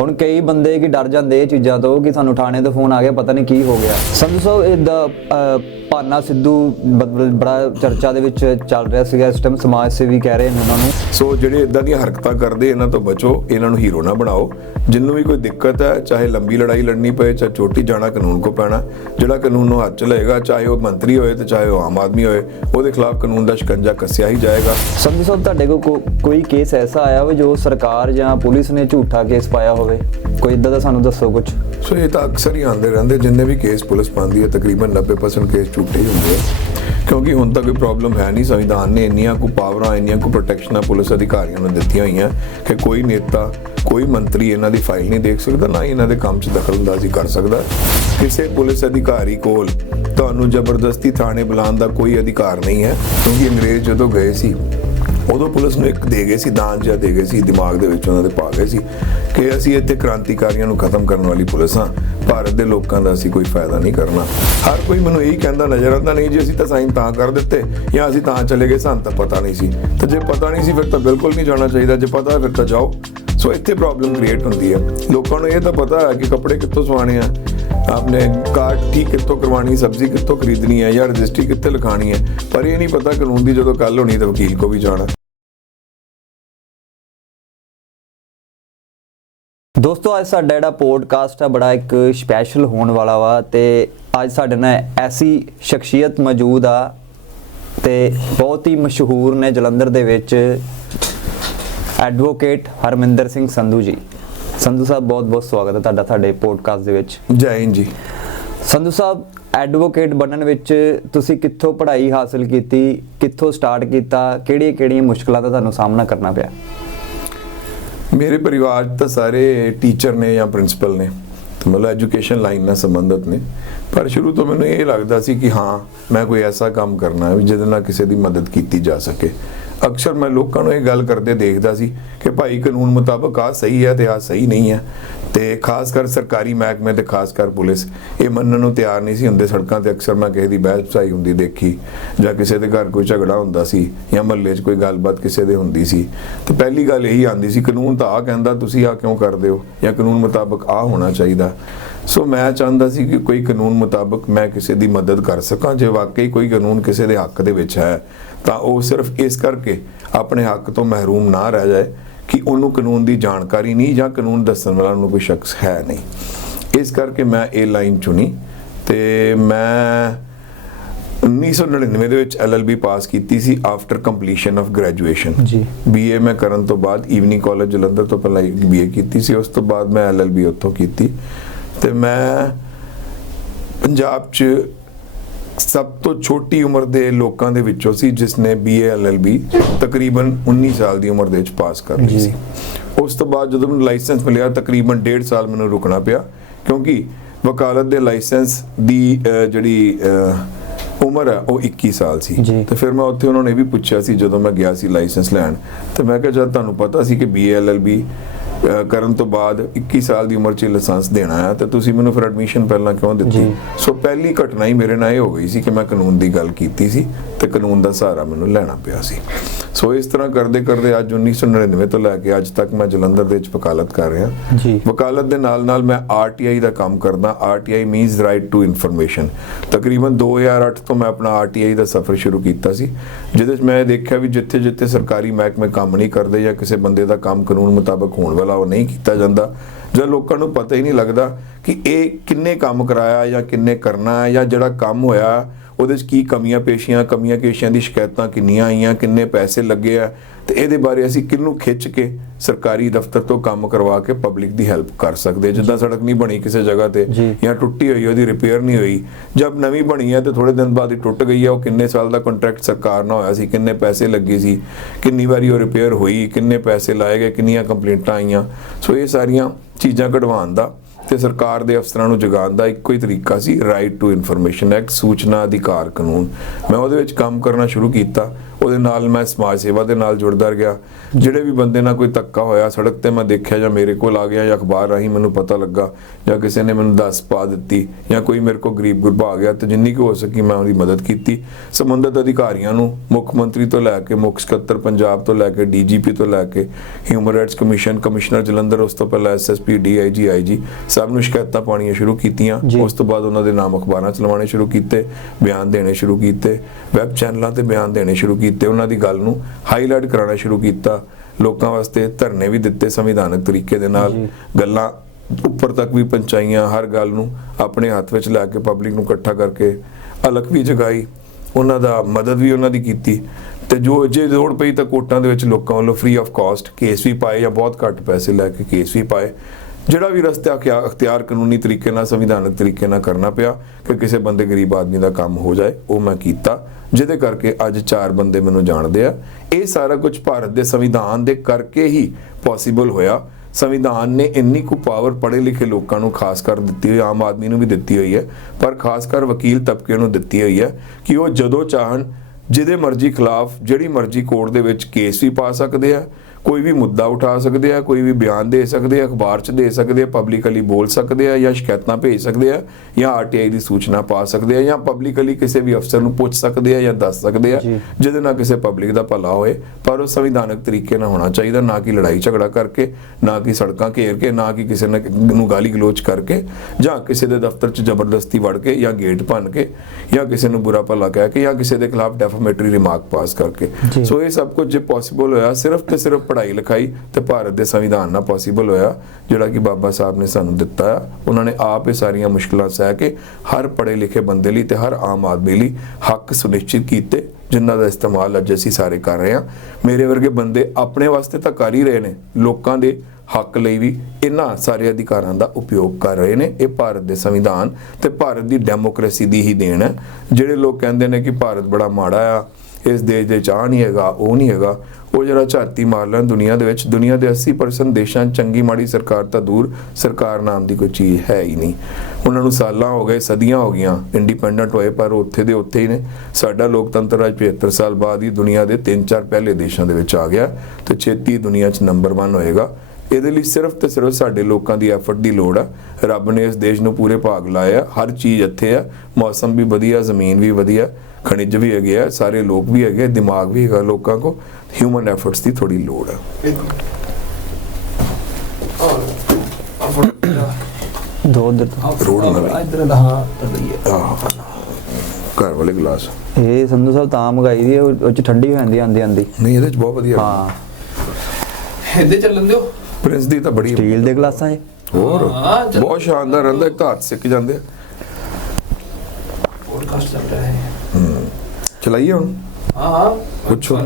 ਹੁਣ ਕਈ ਬੰਦੇ ਕੀ ਡਰ ਜਾਂਦੇ ਇਹ ਚੀਜ਼ਾਂ ਤੋਂ ਕਿ ਸਾਨੂੰ ਥਾਣੇ ਤੋਂ ਫੋਨ ਆ ਗਿਆ ਪਤਾ ਨਹੀਂ ਕੀ ਹੋ ਗਿਆ। ਸੰਧੂ ਸਾਹਿਬ ਇਹਦਾ ਪਾਨਾ ਸਿੱਧੂ ਬੜਾ ਚਰਚਾ ਦੇ ਵਿੱਚ ਚੱਲ ਰਿਹਾ ਸੀਗਾ ਇਸ ਟਾਈਮ ਸਮਾਜ ਸੇਵੀ ਕਹਿ ਰਹੇ ਨੇ ਉਹਨਾਂ ਨੂੰ। ਸੋ ਜਿਹੜੇ ਇਦਾਂ ਦੀਆਂ ਹਰਕਤਾਂ ਕਰਦੇ ਇਹਨਾਂ ਤੋਂ ਬਚੋ ਇਹਨਾਂ ਨੂੰ ਹੀਰੋ ਨਾ ਬਣਾਓ। ਜਿੰਨੂੰ ਵੀ ਕੋਈ ਦਿੱਕਤ ਹੈ ਚਾਹੇ ਲੰਬੀ ਲੜਾਈ ਲੜਨੀ ਪਏ ਚਾਹੇ ਛੋਟੀ ਜਾਣਾ ਕਾਨੂੰਨ ਕੋ ਪੈਣਾ ਜਿਹੜਾ ਕਾਨੂੰਨ ਨੂੰ ਹੱਥ ਲਏਗਾ ਚਾਹੇ ਉਹ ਮੰਤਰੀ ਹੋਏ ਤੇ ਚਾਹੇ ਉਹ ਆਮ ਆਦਮੀ ਹੋਏ ਉਹਦੇ ਖਿਲਾਫ ਕਾਨੂੰਨ ਦਾ ਸ਼ਿਕੰਜਾ ਕੱਸਿਆ ਹੀ ਜਾਏਗਾ। ਸੰਧੂ ਸਾਹਿਬ ਤੁਹਾਡੇ ਕੋ- ਕੋਈ ਕੇਸ ਐਸਾ ਆਇਆ ਹੋਵੇ ਜੋ ਸਰਕਾਰ ਜਾਂ ਪੁਲਿਸ ਨੇ ਝੂਠਾ ਕੇਸ ਪਾਇਆ ਹੋਵੇ। ਕੋਈ ਇਦਾਂ ਦਾ ਸਾਨੂੰ ਦੱਸੋ ਕੁਝ ਸੋ ਇਹ ਤਾਂ ਅਕਸਰ ਹੀ ਆਉਂਦੇ ਰਹਿੰਦੇ, ਜਿੰਨੇ ਵੀ ਕੇਸ ਪੁਲਿਸ ਪਾਉਂਦੀ ਹੈ, ਤਕਰੀਬਨ 90% ਕੇਸ ਝੂਠੇ ਹੀ ਹੁੰਦੇ ਆ। ਕਿਉਂਕਿ ਹੁਣ ਤੱਕ ਕੋਈ ਪ੍ਰੋਬਲਮ ਹੈ ਨਹੀਂ, ਸੰਵਿਧਾਨ ਨੇ ਇੰਨੀਆਂ ਕੋ ਪਾਵਰਾਂ ਇੰਨੀਆਂ ਕੋ ਪ੍ਰੋਟੈਕਸ਼ਨਾਂ ਪੁਲਿਸ ਅਧਿਕਾਰੀਆਂ ਨੂੰ ਦਿੱਤੀਆਂ ਹੋਈਆਂ ਕਿ ਕੋਈ ਨੇਤਾ, ਕੋਈ ਮੰਤਰੀ ਇਹਨਾਂ ਦੀ ਫਾਈਲ ਨਹੀਂ ਦੇਖ ਸਕਦਾ, ਨਾ ਹੀ ਇਹਨਾਂ ਦੇ ਕੰਮ 'ਚ ਦਖਲਅੰਦਾਜ਼ੀ ਕਰ ਸਕਦਾ। ਕਿਸੇ ਪੁਲਿਸ ਅਧਿਕਾਰੀ ਕੋਲ ਤੁਹਾਨੂੰ ਜ਼ਬਰਦਸਤੀ ਥਾਣੇ ਬੁਲਾਉਣ ਦਾ ਕੋਈ ਅਧਿਕਾਰ ਨਹੀਂ ਹੈ, ਕਿਉਂਕਿ ਅੰਗਰੇਜ਼ ਜਦੋਂ ਗਏ ਸੀ ਉਦੋਂ ਪੁਲਿਸ ਨੂੰ ਇੱਕ ਦੇ ਗਏ ਸੀ, ਦਾਨ ਜਿਹਾ ਦੇ ਗਏ ਸੀ, ਦਿਮਾਗ ਦੇ ਵਿੱਚ ਉਹਨਾਂ ਦੇ ਪਾ ਗਏ ਸੀ ਕਿ ਅਸੀਂ ਇੱਥੇ ਕ੍ਰਾਂਤੀਕਾਰੀਆਂ ਨੂੰ ਖਤਮ ਕਰਨ ਵਾਲੀ ਪੁਲਿਸ ਹਾਂ। ਭਾਰਤ ਦੇ ਲੋਕਾਂ ਦਾ ਅਸੀਂ ਕੋਈ ਫਾਇਦਾ ਨਹੀਂ ਕਰਨਾ। ਹਰ ਕੋਈ ਮੈਨੂੰ ਇਹੀ ਕਹਿੰਦਾ ਨਜ਼ਰ ਆਉਂਦਾ ਨਹੀਂ, ਜੇ ਅਸੀਂ ਤਾਂ ਸਾਈਨ ਤਾਂ ਕਰ ਦਿੱਤੇ ਜਾਂ ਅਸੀਂ ਤਾਂ ਚਲੇ ਗਏ, ਸਾਨੂੰ ਤਾਂ ਪਤਾ ਨਹੀਂ ਸੀ। ਤੇ ਜੇ ਪਤਾ ਨਹੀਂ ਸੀ, ਫਿਰ ਤਾਂ ਬਿਲਕੁਲ ਨਹੀਂ ਜਾਣਾ ਚਾਹੀਦਾ। ਜੇ ਪਤਾ ਫਿਰ ਤਾਂ ਜਾਓ। ਸੋ ਇੱਥੇ ਪ੍ਰੋਬਲਮ ਕ੍ਰੀਏਟ ਹੁੰਦੀ ਹੈ। ਲੋਕਾਂ ਨੂੰ ਇਹ ਤਾਂ ਪਤਾ ਹੈ ਕਿ ਕੱਪੜੇ ਕਿੱਥੋਂ ਸਵਾਣੇ ਆ। ਆਪਣੇ ਕਾਰਡ ਠੀਕ ਕਿੱਥੋਂ ਕਰਵਾਣੀ ਸਬਜ਼ੀ ਕਿੱਥੋਂ ਖਰੀਦਣੀ ਹੈ ਜਾਂ ਰਜਿਸਟਰੀ ਕਿੱਥੇ ਲਿਖਾਣੀ ਹੈ। ਪਰ ਇਹ ਨਹੀਂ ਪਤਾ ਕਾਨੂੰਨ ਦੀ ਜਦੋਂ ਕੱਲ ਹੋਣੀ ਤਾਂ ਵਕੀਲ ਕੋ ਵੀ ਜਾਣਾ। ਦੋਸਤੋ ਅੱਜ ਸਾਡਾ ਜਿਹੜਾ ਪੋਡਕਾਸਟ ਆ ਬੜਾ ਇੱਕ ਸਪੈਸ਼ਲ ਹੋਣ ਵਾਲਾ ਵਾ ਤੇ ਅੱਜ ਸਾਡੇ ਨਾਲ ਐਸੀ ਸ਼ਖਸੀਅਤ ਮੌਜੂਦ ਆ ਤੇ ਬਹੁਤ ਹੀ ਮਸ਼ਹੂਰ ਨੇ ਜਲੰਧਰ ਦੇ ਵਿੱਚ ਐਡਵੋਕੇਟ ਹਰਮਿੰਦਰ ਸਿੰਘ ਸੰਧੂ ਜੀ। ਸੰਧੂ ਸਾਹਿਬ ਬਹੁਤ ਬਹੁਤ ਸਵਾਗਤ ਹੈ ਤੁਹਾਡਾ ਸਾਡੇ ਪੋਡਕਾਸਟ ਦੇ ਵਿੱਚ। ਜੈ ਹਿੰਦ ਜੀ। ਸੰਧੂ ਸਾਹਿਬ ਐਡਵੋਕੇਟ ਬਣਨ ਵਿੱਚ ਤੁਸੀਂ ਕਿੱਥੋਂ ਪੜ੍ਹਾਈ ਹਾਸਲ ਕੀਤੀ ਕਿੱਥੋਂ ਸਟਾਰਟ ਕੀਤਾ ਕਿਹੜੀਆਂ-ਕਿਹੜੀਆਂ ਮੁਸ਼ਕਲਾਂ ਦਾ ਤੁਹਾਨੂੰ ਸਾਹਮਣਾ ਕਰਨਾ ਪਿਆ? ਮੇਰੇ ਪਰਿਵਾਰ 'ਚ ਤਾਂ ਸਾਰੇ ਟੀਚਰ ਨੇ ਜਾਂ ਪ੍ਰਿੰਸੀਪਲ ਨੇ, ਤੇ ਮਤਲਬ ਐਜੂਕੇਸ਼ਨ ਲਾਈਨ ਨਾਲ ਸੰਬੰਧਿਤ ਨੇ। ਪਰ ਸ਼ੁਰੂ ਤੋਂ ਮੈਨੂੰ ਇਹ ਲੱਗਦਾ ਸੀ ਕਿ ਹਾਂ, ਮੈਂ ਕੋਈ ਐਸਾ ਕੰਮ ਕਰਨਾ ਹੈ ਜਿਹਦੇ ਨਾਲ ਕਿਸੇ ਦੀ ਮਦਦ ਕੀਤੀ ਜਾ ਸਕੇ। ਅਕਸਰ ਮੈਂ ਲੋਕਾਂ ਨੂੰ ਇਹ ਗੱਲ ਕਰਦੇ ਦੇਖਦਾ ਸੀ ਕਿ ਭਾਈ ਕਾਨੂੰਨ ਮੁਤਾਬਕ ਆ ਸਹੀ ਹੈ ਤੇ ਆ ਸਹੀ ਨਹੀਂ ਹੈ। ਤੇ ਖਾਸ ਕਰ ਸਰਕਾਰੀ ਮਹਿਕਮੇ ਤੇ ਖਾਸ ਕਰ ਪੁਲਿਸ, ਇਹ ਮੰਨਣ ਨੂੰ ਤਿਆਰ ਨਹੀਂ ਸੀ ਹੁੰਦੇ। ਸੜਕਾਂ ਤੇ ਅਕਸਰ ਮੈਂ ਕਿਸੇ ਦੀ ਬਹਿਸ ਬਸਾਈ ਹੁੰਦੀ ਦੇਖੀ ਜਾਂ ਕਿਸੇ ਦੇ ਘਰ ਕੋਈ ਝਗੜਾ ਹੁੰਦਾ ਸੀ ਜਾਂ ਮਹੱਲੇ 'ਚ ਕੋਈ ਗੱਲਬਾਤ ਕਿਸੇ ਦੇ ਹੁੰਦੀ ਸੀ। ਤੇ ਪਹਿਲੀ ਗੱਲ ਇਹੀ ਆਂਦੀ ਸੀ, ਕਾਨੂੰਨ ਤਾਂ ਆ ਕਹਿੰਦਾ, ਤੁਸੀਂ ਆ ਕਿਉਂ ਕਰਦੇ ਹੋ? ਜਾਂ ਕਾਨੂੰਨ ਮੁਤਾਬਕ ਆ ਹੋਣਾ ਚਾਹੀਦਾ। ਸੋ ਮੈਂ ਚਾਹੁੰਦਾ ਸੀ ਕਿ ਕੋਈ ਕਾਨੂੰਨ ਮੁਤਾਬਕ ਮੈਂ ਕਿਸੇ ਦੀ ਮਦਦ ਕਰ ਸਕਾਂ। ਜੇ ਵਾਕਈ ਕੋਈ ਕਾਨੂੰਨ ਕਿਸੇ ਦੇ ਹੱਕ ਦੇ ਵਿੱਚ ਹੈ, ਤਾਂ ਉਹ ਸਿਰਫ ਇਸ ਕਰਕੇ ਆਪਣੇ ਹੱਕ ਤੋਂ ਮਹਿਰੂਮ ਨਾ ਰਹਿ ਜਾਏ। ਕਿ ਉਹਨੂੰ ਕਾਨੂੰਨ ਦੀ ਜਾਣਕਾਰੀ ਨਹੀਂ ਜਾਂ ਕਾਨੂੰਨ ਦੱਸਣ ਵਾਲਾ ਉਹਨੂੰ ਕੋਈ ਸ਼ਖਸ ਹੈ ਨਹੀਂ ਇਸ ਕਰਕੇ ਮੈਂ ਇਹ ਲਾਈਨ ਚੁਣੀ ਤੇ ਮੈਂ 1999 ਦੇ ਵਿੱਚ ਐਲਐਲਬੀ ਪਾਸ ਕੀਤੀ ਸੀ ਆਫਟਰ ਕੰਪਲੀਸ਼ਨ ਆਫ ਗ੍ਰੈਜੂਏਸ਼ਨ ਜੀ। ਬੀਏ ਮੈਂ ਕਰਨ ਤੋਂ ਬਾਅਦ ਈਵਨਿੰਗ ਕਾਲਜ ਜਲੰਧਰ ਤੋਂ ਪਹਿਲਾਂ ਬੀਏ ਕੀਤੀ ਸੀ ਉਸ ਤੋਂ ਬਾਅਦ ਮੈਂ ਐਲਐਲਬੀ ਉੱਥੋਂ ਕੀਤੀ ਤੇ ਮੈਂ ਪੰਜਾਬ 'ਚ ਸਭ ਤੋਂ ਛੋਟੀ ਉਮਰ ਦੇ ਲੋਕਾਂ ਦੇ ਵਿੱਚੋਂ ਸੀ ਜਿਸ ਨੇ ਬੀਏ ਐਲਐਲਬੀ ਤਕਰੀਬਨ 19 ਸਾਲ ਦੀ ਉਮਰ ਦੇ ਵਿੱਚ ਪਾਸ ਕਰ ਲਈ। ਸੀ ਉਸ ਤੋਂ ਬਾਅਦ ਜਦੋਂ ਮੈਨੂੰ ਲਾਇਸੈਂਸ ਮਿਲਿਆ ਤਕਰੀਬਨ 1.5 ਸਾਲ ਮੈਨੂੰ ਰੁਕਣਾ ਪਿਆ ਕਿਉਂਕਿ ਵਕਾਲਤ ਦੇ ਲਾਇਸੈਂਸ ਦੀ ਜਿਹੜੀ ਉਮਰ ਹੈ ਉਹ 21 ਸਾਲ ਸੀ। ਤੇ ਫਿਰ ਮੈਂ ਉੱਥੇ ਉਹਨਾਂ ਨੇ ਇਹ ਵੀ ਪੁੱਛਿਆ ਸੀ ਜਦੋਂ ਮੈਂ ਗਿਆ ਸੀ ਲਾਇਸੈਂਸ ਲੈਣ ਤੇ ਮੈਂ ਕਿਹਾ ਜਦ ਤੁਹਾਨੂੰ ਪਤਾ ਸੀ ਕਿ ਬੀਏਐਲਐਲਬੀ ਕਰਨ ਤੋਂ ਬਾਅਦ 21 ਸਾਲ ਦੀ ਉਮਰ 'ਚ ਲਾਇਸੈਂਸ ਦੇਣਾ ਹੈ ਤੇ ਤੁਸੀਂ ਮੈਨੂੰ ਫਿਰ ਐਡਮਿਸ਼ਨ ਪਹਿਲਾਂ ਕਿਉਂ ਦਿੱਤੀ। ਸੋ ਪਹਿਲੀ ਘਟਨਾ ਹੀ ਮੇਰੇ ਨਾਲ ਇਹ ਹੋ ਗਈ ਸੀ ਕਿ ਮੈਂ ਕਾਨੂੰਨ ਦੀ ਗੱਲ ਕੀਤੀ ਸੀ ਤੇ ਕਾਨੂੰਨ ਦਾ ਸਹਾਰਾ ਮੈਨੂੰ ਲੈਣਾ ਪਿਆ ਸੀ ਸੋ ਇਸ ਤਰ੍ਹਾਂ ਕਰਦੇ ਕਰਦੇ ਅੱਜ 1999 ਤੋਂ ਲੈ ਕੇ ਅੱਜ ਤੱਕ ਮੈਂ ਜਲੰਧਰ ਦੇ ਵਿੱਚ ਵਕਾਲਤ ਕਰ ਰਿਹਾ। ਜੀ। ਵਕਾਲਤ ਦੇ ਨਾਲ ਨਾਲ ਮੈਂ ਆਰਟੀਆਈ ਦਾ ਕੰਮ ਕਰਦਾ। RTI means right to information ਤਕਰੀਬਨ 2008 ਤੋਂ ਮੈਂ ਆਪਣਾ ਆਰਟੀਆਈ ਦਾ ਸਫ਼ਰ ਸ਼ੁਰੂ ਕੀਤਾ ਸੀ ਜਿਹਦੇ ਵਿੱਚ ਮੈਂ ਦੇਖਿਆ ਵੀ ਜਿੱਥੇ ਜਿੱਥੇ ਸਰਕਾਰੀ ਮਹਿਕਮੇ ਕੰਮ ਨਹੀਂ ਕਰਦੇ ਜਾਂ ਕਿਸੇ ਬੰਦੇ ਦਾ ਕੰਮ ਕਾਨੂੰਨ ਮੁਤਾਬਕ ਹੋਣ ਵਾਲਾ ਉਹ ਨਹੀਂ ਕੀਤਾ ਜਾਂਦਾ ਜਾਂ ਲੋਕਾਂ ਨੂੰ ਪਤਾ ਹੀ ਨਹੀਂ ਲੱਗਦਾ ਕਿ ਇਹ ਕਿੰਨੇ ਕੰਮ ਕਰਾਇਆ ਜਾਂ ਕਿੰਨੇ ਕਰਨਾ ਹੈ ਜਾਂ ਜਿਹੜਾ ਕੰਮ ਹੋਇਆ ਉਹਦੇ 'ਚ ਕੀ ਕਮੀਆਂ ਪੇਸ਼ੀਆਂ ਕਮੀਆਂ ਪੇਸ਼ੀਆਂ ਦੀ ਸ਼ਿਕਾਇਤਾਂ ਕਿੰਨੀਆਂ ਆਈਆਂ ਕਿੰਨੇ ਪੈਸੇ ਲੱਗੇ ਆ ਤੇ ਇਹਦੇ ਬਾਰੇ ਅਸੀਂ ਕਿਹਨੂੰ ਖਿੱਚ ਕੇ ਸਰਕਾਰੀ ਦਫ਼ਤਰ ਤੋਂ ਕੰਮ ਕਰਵਾ ਕੇ ਪਬਲਿਕ ਦੀ ਹੈਲਪ ਕਰ ਸਕਦੇ। ਜਿੱਦਾਂ ਸੜਕ ਨਹੀਂ ਬਣੀ ਕਿਸੇ ਜਗ੍ਹਾ ਤੇ। ਜਾਂ ਟੁੱਟੀ ਹੋਈ ਉਹਦੀ ਰਿਪੇਅਰ ਨਹੀਂ ਹੋਈ ਜਦ ਨਵੀਂ ਬਣੀ ਹੈ ਤੇ ਥੋੜੇ ਦਿਨ ਬਾਅਦ ਹੀ ਟੁੱਟ ਗਈ ਹੈ ਉਹ ਕਿੰਨੇ ਸਾਲ ਦਾ ਕੰਟਰੈਕਟ ਸਰਕਾਰ ਨਾਲ ਹੋਇਆ ਸੀ ਕਿੰਨੇ ਪੈਸੇ ਲੱਗੇ ਸੀ ਕਿੰਨੀ ਵਾਰੀ ਉਹ ਰਿਪੇਅਰ ਹੋਈ ਕਿੰਨੇ ਪੈਸੇ ਲਾਏ ਗਏ ਕਿੰਨੀਆਂ ਕੰਪਲੇਂਟਾਂ ਆਈਆਂ ਸੋ ਇਹ ਸਾਰੀਆਂ ਚੀਜ਼ਾਂ ਕਢਵਾਉਣ ਦਾ ਤੇ ਸਰਕਾਰ ਦੇ ਅਫਸਰਾਂ ਨੂੰ ਜਗਾਉਣ ਦਾ ਇੱਕੋ ਹੀ ਤਰੀਕਾ ਸੀ ਰਾਈਟ ਟੂ ਇਨਫੋਰਮੇਸ਼ਨ ਐਕਟ ਸੂਚਨਾ ਅਧਿਕਾਰ ਕਾਨੂੰਨ। ਮੈਂ ਉਹਦੇ ਵਿੱਚ ਕੰਮ ਕਰਨਾ ਸ਼ੁਰੂ ਕੀਤਾ। ਉਹਦੇ ਨਾਲ ਮੈਂ ਸਮਾਜ ਸੇਵਾ ਦੇ ਨਾਲ ਜੁੜਦਾ ਗਿਆ ਜਿਹੜੇ ਵੀ ਬੰਦੇ ਨਾਲ ਕੋਈ ਧੱਕਾ ਹੋਇਆ ਸੜਕ ਤੇ ਮੈਂ ਦੇਖਿਆ ਜਾਂ ਮੇਰੇ ਕੋਲ ਆ ਗਿਆ ਜਾਂ ਅਖਬਾਰ ਰਾਹੀਂ ਮੈਨੂੰ ਪਤਾ ਲੱਗਾ ਜਾਂ ਕਿਸੇ ਨੇ ਮੈਨੂੰ ਦੱਸ ਪਾ ਦਿੱਤੀ ਜਾਂ ਕੋਈ ਮੇਰੇ ਕੋਲ ਗਰੀਬ ਗੁਰਬਾ ਆ ਗਿਆ ਤੇ ਜਿੰਨੀ ਕੁ ਹੋ ਸਕੀ ਮੈਂ ਉਹਦੀ ਮਦਦ ਕੀਤੀ। ਸੰਬੰਧਿਤ ਅਧਿਕਾਰੀਆਂ ਨੂੰ ਮੁੱਖ ਮੰਤਰੀ ਤੋਂ ਲੈ ਕੇ ਮੁੱਖ ਸਕੱਤਰ ਪੰਜਾਬ ਤੋਂ ਲੈ ਕੇ ਡੀਜੀਪੀ ਤੋਂ ਲੈ ਕੇ human rights commission commissioner Jalandhar ਉਸ ਤੋਂ ਪਹਿਲਾਂ ਐਸਐਸਪੀ ਡੀਆਈਜੀ ਆਈਜੀ ਸਭ ਨੂੰ ਸ਼ਿਕਾਇਤਾਂ ਪਾਉਣੀਆਂ ਸ਼ੁਰੂ ਕੀਤੀਆਂ। ਉਸ ਤੋਂ ਬਾਅਦ ਉਹਨਾਂ ਦੇ ਨਾਮ ਅਖਬਾਰਾਂ ਚ ਲਵਾਉਣੇ ਸ਼ੁਰੂ ਕੀਤੇ ਬਿਆਨ ਦੇਣੇ ਸ਼ੁਰੂ ਕੀਤੇ ਵੈਬ ਚੈਨਲਾਂ ਤੇ ਬਿਆਨ ਦੇਣੇ ਸ਼ੁਰੂ ਕੀਤੇ ਉਹਨਾਂ ਦੀ ਗੱਲ ਨੂੰ ਹਾਈਲਾਈਟ ਕਰਾਉਣਾ ਸ਼ੁਰੂ ਕੀਤਾ। ਲੋਕਾਂ ਵਾਸਤੇ ਧਰਨੇ ਵੀ ਦਿੱਤੇ ਸੰਵਿਧਾਨਕ ਤਰੀਕੇ ਦੇ ਨਾਲ। ਗੱਲਾਂ ਉੱਪਰ ਤੱਕ ਵੀ ਪਹੁੰਚਾਈਆਂ। ਹਰ ਗੱਲ ਨੂੰ ਆਪਣੇ ਹੱਥ ਵਿੱਚ ਲੈ ਕੇ ਪਬਲਿਕ ਨੂੰ ਇਕੱਠਾ ਕਰਕੇ ਅਲਖ ਵੀ ਜਗਾਈ। ਉਹਨਾਂ ਦਾ ਮਦਦ ਵੀ ਉਹਨਾਂ ਦੀ ਕੀਤੀ। ਤੇ ਜੋ ਜੇ ਲੋੜ ਪਈ ਤਾਂ ਕੋਰਟਾਂ ਦੇ ਵਿੱਚ ਲੋਕਾਂ ਵੱਲੋਂ ਫ੍ਰੀ ਆਫ ਕਾਸਟ ਕੇਸ ਵੀ ਪਾਏ ਜਾਂ ਬਹੁਤ ਘੱਟ ਪੈਸੇ ਲੈ ਕੇ ਕੇਸ ਵੀ ਪਾਏ। ਜਿਹੜਾ ਵੀ ਰਸਤਾ ਅਖਤਿਆਰ ਕਾਨੂੰਨੀ ਤਰੀਕੇ ਨਾਲ, ਸੰਵਿਧਾਨਕ ਤਰੀਕੇ ਨਾਲ ਕਰਨਾ ਪਿਆ ਕਿ ਕਿਸੇ ਬੰਦੇ ਗਰੀਬ ਆਦਮੀ ਦਾ ਕੰਮ ਹੋ ਜਾਏ, ਉਹ ਮੈਂ ਕੀਤਾ। ਜਿਹਦੇ ਕਰਕੇ ਅੱਜ ਚਾਰ ਬੰਦੇ ਮੈਨੂੰ ਜਾਣਦੇ ਆ। ਇਹ ਸਾਰਾ ਕੁਝ ਭਾਰਤ ਦੇ ਸੰਵਿਧਾਨ ਦੇ ਕਰਕੇ ਹੀ ਪੋਸੀਬਲ ਹੋਇਆ। ਸੰਵਿਧਾਨ ਨੇ ਇੰਨੀ ਕੁ ਪਾਵਰ ਪੜ੍ਹੇ ਲਿਖੇ ਲੋਕਾਂ ਨੂੰ ਖਾਸ ਕਰ ਦਿੱਤੀ ਹੋਈ, ਆਮ ਆਦਮੀ ਨੂੰ ਵੀ ਦਿੱਤੀ ਹੋਈ ਹੈ। ਪਰ ਖਾਸ ਕਰ ਵਕੀਲ ਤਬਕੇ ਨੂੰ ਦਿੱਤੀ ਹੋਈ ਹੈ ਕਿ ਉਹ ਜਦੋਂ ਚਾਹਣ, ਜਿਹਦੇ ਮਰਜ਼ੀ ਖਿਲਾਫ, ਜਿਹੜੀ ਮਰਜ਼ੀ ਕੋਰਟ ਦੇ ਵਿੱਚ ਕੇਸ ਵੀ ਪਾ ਸਕਦੇ ਆ। ਕੋਈ ਵੀ ਮੁੱਦਾ ਉਠਾ ਸਕਦੇ ਆ ਕੋਈ ਵੀ ਬਿਆਨ ਦੇ ਸਕਦੇ ਆ ਅਖਬਾਰ 'ਚ ਦੇ ਸਕਦੇ ਆ ਪਬਲਿਕਲੀ ਬੋਲ ਸਕਦੇ ਆ ਜਾਂ ਸ਼ਿਕਾਇਤਾਂ ਭੇਜ ਸਕਦੇ ਆ ਜਾਂ ਆਰਟੀਆਈ ਦੀ ਸੂਚਨਾ ਪਾ ਸਕਦੇ ਆ ਜਾਂ ਪਬਲਿਕਲੀ ਕਿਸੇ ਵੀ ਅਫਸਰ ਨੂੰ ਪੁੱਛ ਸਕਦੇ ਆ ਜਾਂ ਦੱਸ ਸਕਦੇ ਆ। ਜਿਹਦੇ ਨਾਲ ਕਿਸੇ ਪਬਲਿਕ ਦਾ ਭਲਾ ਹੋਏ ਪਰ ਉਹ ਸੰਵਿਧਾਨਕ ਤਰੀਕੇ ਨਾਲ ਹੋਣਾ ਚਾਹੀਦਾ ਨਾ ਕਿ ਲੜਾਈ ਝਗੜਾ ਕਰਕੇ ਨਾ ਕਿ ਸੜਕਾਂ ਘੇਰ ਕੇ ਨਾ ਕਿ ਕਿਸੇ ਨੇ- ਗਾਲੀ ਗਲੋਚ ਕਰਕੇ ਜਾਂ ਕਿਸੇ ਦੇ ਦਫ਼ਤਰ 'ਚ ਜ਼ਬਰਦਸਤੀ ਵੜ ਕੇ ਜਾਂ ਗੇਟ ਭੰਨ ਕੇ ਜਾਂ ਕਿਸੇ ਨੂੰ ਬੁਰਾ ਭਲਾ ਕਹਿ ਕੇ ਜਾਂ ਕਿਸੇ ਦੇ ਖਿਲਾਫ ਡੈਫਾਮੇਟਰੀ ਰਿਮਾਰਕ ਪਾਸ ਕਰਕੇ। ਸੋ ਇਹ ਸਭ ਕੁਝ ਜੇ ਪੋਸੀਬਲ ਹੋਇਆ ਸਿਰਫ ਤੇ ਸਿਰਫ ਪੜ੍ਹਾਈ ਲਿਖਾਈ ਤੇ ਭਾਰਤ ਦੇ ਸੰਵਿਧਾਨ ਨਾਲ ਪੋਸੀਬਲ ਹੋਇਆ, ਜਿਹੜਾ ਕਿ ਬਾਬਾ ਸਾਹਿਬ ਨੇ ਸਾਨੂੰ ਦਿੱਤਾ। ਆ ਉਹਨਾਂ ਨੇ ਆਪ ਇਹ ਸਾਰੀਆਂ ਮੁਸ਼ਕਲਾਂ ਸਹਿ ਕੇ ਹਰ ਪੜ੍ਹੇ ਲਿਖੇ ਬੰਦੇ ਲਈ ਤੇ ਹਰ ਆਮ ਆਦਮੀ ਲਈ ਹੱਕ ਸੁਨਿਸ਼ਚਿਤ ਕੀਤੇ, ਜਿਨ੍ਹਾਂ ਦਾ ਇਸਤੇਮਾਲ ਅੱਜ ਅਸੀਂ ਸਾਰੇ ਕਰ ਰਹੇ ਹਾਂ। ਮੇਰੇ ਵਰਗੇ ਬੰਦੇ ਆਪਣੇ ਵਾਸਤੇ ਤਾਂ ਕਰ ਹੀ ਰਹੇ ਨੇ, ਲੋਕਾਂ ਦੇ ਹੱਕ ਲਈ ਵੀ ਇਹਨਾਂ ਸਾਰੇ ਅਧਿਕਾਰਾਂ ਦਾ ਉਪਯੋਗ ਕਰ ਰਹੇ ਨੇ। ਇਹ ਭਾਰਤ ਦੇ ਸੰਵਿਧਾਨ ਤੇ ਭਾਰਤ ਦੀ ਡੈਮੋਕ੍ਰੇਸੀ ਦੀ ਹੀ ਦੇਣ ਹੈ। ਜਿਹੜੇ ਲੋਕ ਕਹਿੰਦੇ ਨੇ ਕਿ ਭਾਰਤ ਬੜਾ ਮਾੜਾ ਆ ਇਸ ਦੇਸ਼ ਦੇ ਚਾਹ ਨਹੀਂ ਹੈਗਾ, ਉਹ ਨਹੀਂ ਹੈਗਾ। ਉਹ ਜਿਹੜਾ ਝਾਤੀ ਮਾਰ ਲੈਣ ਦੁਨੀਆ ਦੇ ਵਿੱਚ, ਦੁਨੀਆ ਦੇ 80% ਦੇਸ਼ਾਂ ਚੰਗੀ ਮਾੜੀ ਸਰਕਾਰ ਤਾਂ ਦੂਰ ਸਰਕਾਰ ਨਾਮ ਦੀ ਕੋਈ ਚੀਜ਼ ਹੈ ਹੀ ਨਹੀਂ। ਉਹਨਾਂ ਨੂੰ ਸਾਲਾਂ ਹੋ ਗਏ, ਸਦੀਆਂ ਹੋ ਗਈਆਂ ਇੰਡੀਪੈਂਡੈਂਟ ਹੋਏ, ਪਰ ਉੱਥੇ ਦੇ ਉੱਥੇ ਹੀ ਨੇ। ਸਾਡਾ ਲੋਕਤੰਤਰ ਅੱਜ 75 ਸਾਲ ਬਾਅਦ ਹੀ ਦੁਨੀਆ ਦੇ 3-4 ਪਹਿਲੇ ਦੇਸ਼ਾਂ ਦੇ ਵਿੱਚ ਆ ਗਿਆ ਤੇ ਛੇਤੀ ਦੁਨੀਆ 'ਚ ਨੰਬਰ 1 ਹੋਏਗਾ। ਇਹਦੇ ਲਈ ਸਿਰਫ ਤੇ ਸਿਰਫ ਸਾਡੇ ਲੋਕਾਂ ਦੀ ਐਫਰਟ ਦੀ ਲੋੜ ਆ। ਰੱਬ ਨੇ ਇਸ ਦੇਸ਼ ਨੂੰ ਪੂਰੇ ਭਾਗ ਲਾਇਆ ਹਰ ਚੀਜ਼ ਇੱਥੇ ਆ। ਮੌਸਮ ਵੀ ਵਧੀਆ, ਜ਼ਮੀਨ ਵੀ ਵਧੀਆ। ਖਣਿਜ ਵੀ ਹੈਗੇ ਆ ਸਾਰੇ ਲੋਕ ਵੀ ਹੈਗੇ ਦਿਮਾਗ ਵੀ ਹੈਗਾ ਲੋਕਾਂ ਕੋ ਹਿਊਮਨ ਐਫਰਟਸ ਦੀ ਥੋੜੀ ਲੋੜ ਆ। ਦੋ ਉਧਰ ਤੋਂ। ਰੋਡ ਨਵੀਂ। ਇਧਰ ਦਾ ਹਾਂ ਘਰ ਵਾਲੇ ਗਲਾਸ। ਇਹ ਸੰਧੂ ਸਾਹਿਬ ਤਾਂ ਮੰਗਾਈ ਦੀ ਹੈ, ਉਹ ਚ ਠੰਡੀ ਹੋ ਜਾਂਦੀ ਆਂਦੀ ਆਂਦੀ। ਨਹੀਂ ਇਹਦੇ ਚ ਬਹੁਤ ਵਧੀਆ। ਹਾਂ। ਇਹਦੇ ਚੱਲਣ ਦਿਓ। ਪ੍ਰਿੰਸ ਦੀ ਤਾਂ ਬੜੀ ਸਟੀਲ ਦੇ ਗਲਾਸਾਂ 'ਚ ਹੋਰ? ਹਾਂ, ਚੱਲ। ਬਹੁਤ ਸ਼ਾਨਦਾਰ ਰਹਿੰਦਾ ਇੱਕ ਤਾਂ ਹੱਥ ਸਿੱਕ ਜਾਂਦੇ ਆ। ਪੋਡਕਾਸਟ ਚੱਲ ਰਿਹਾ ਹੈ ਚਲਾਈਏ ਹੁਣ ਹਾਂ ਹਾਂ। ਪੁੱਛੋ।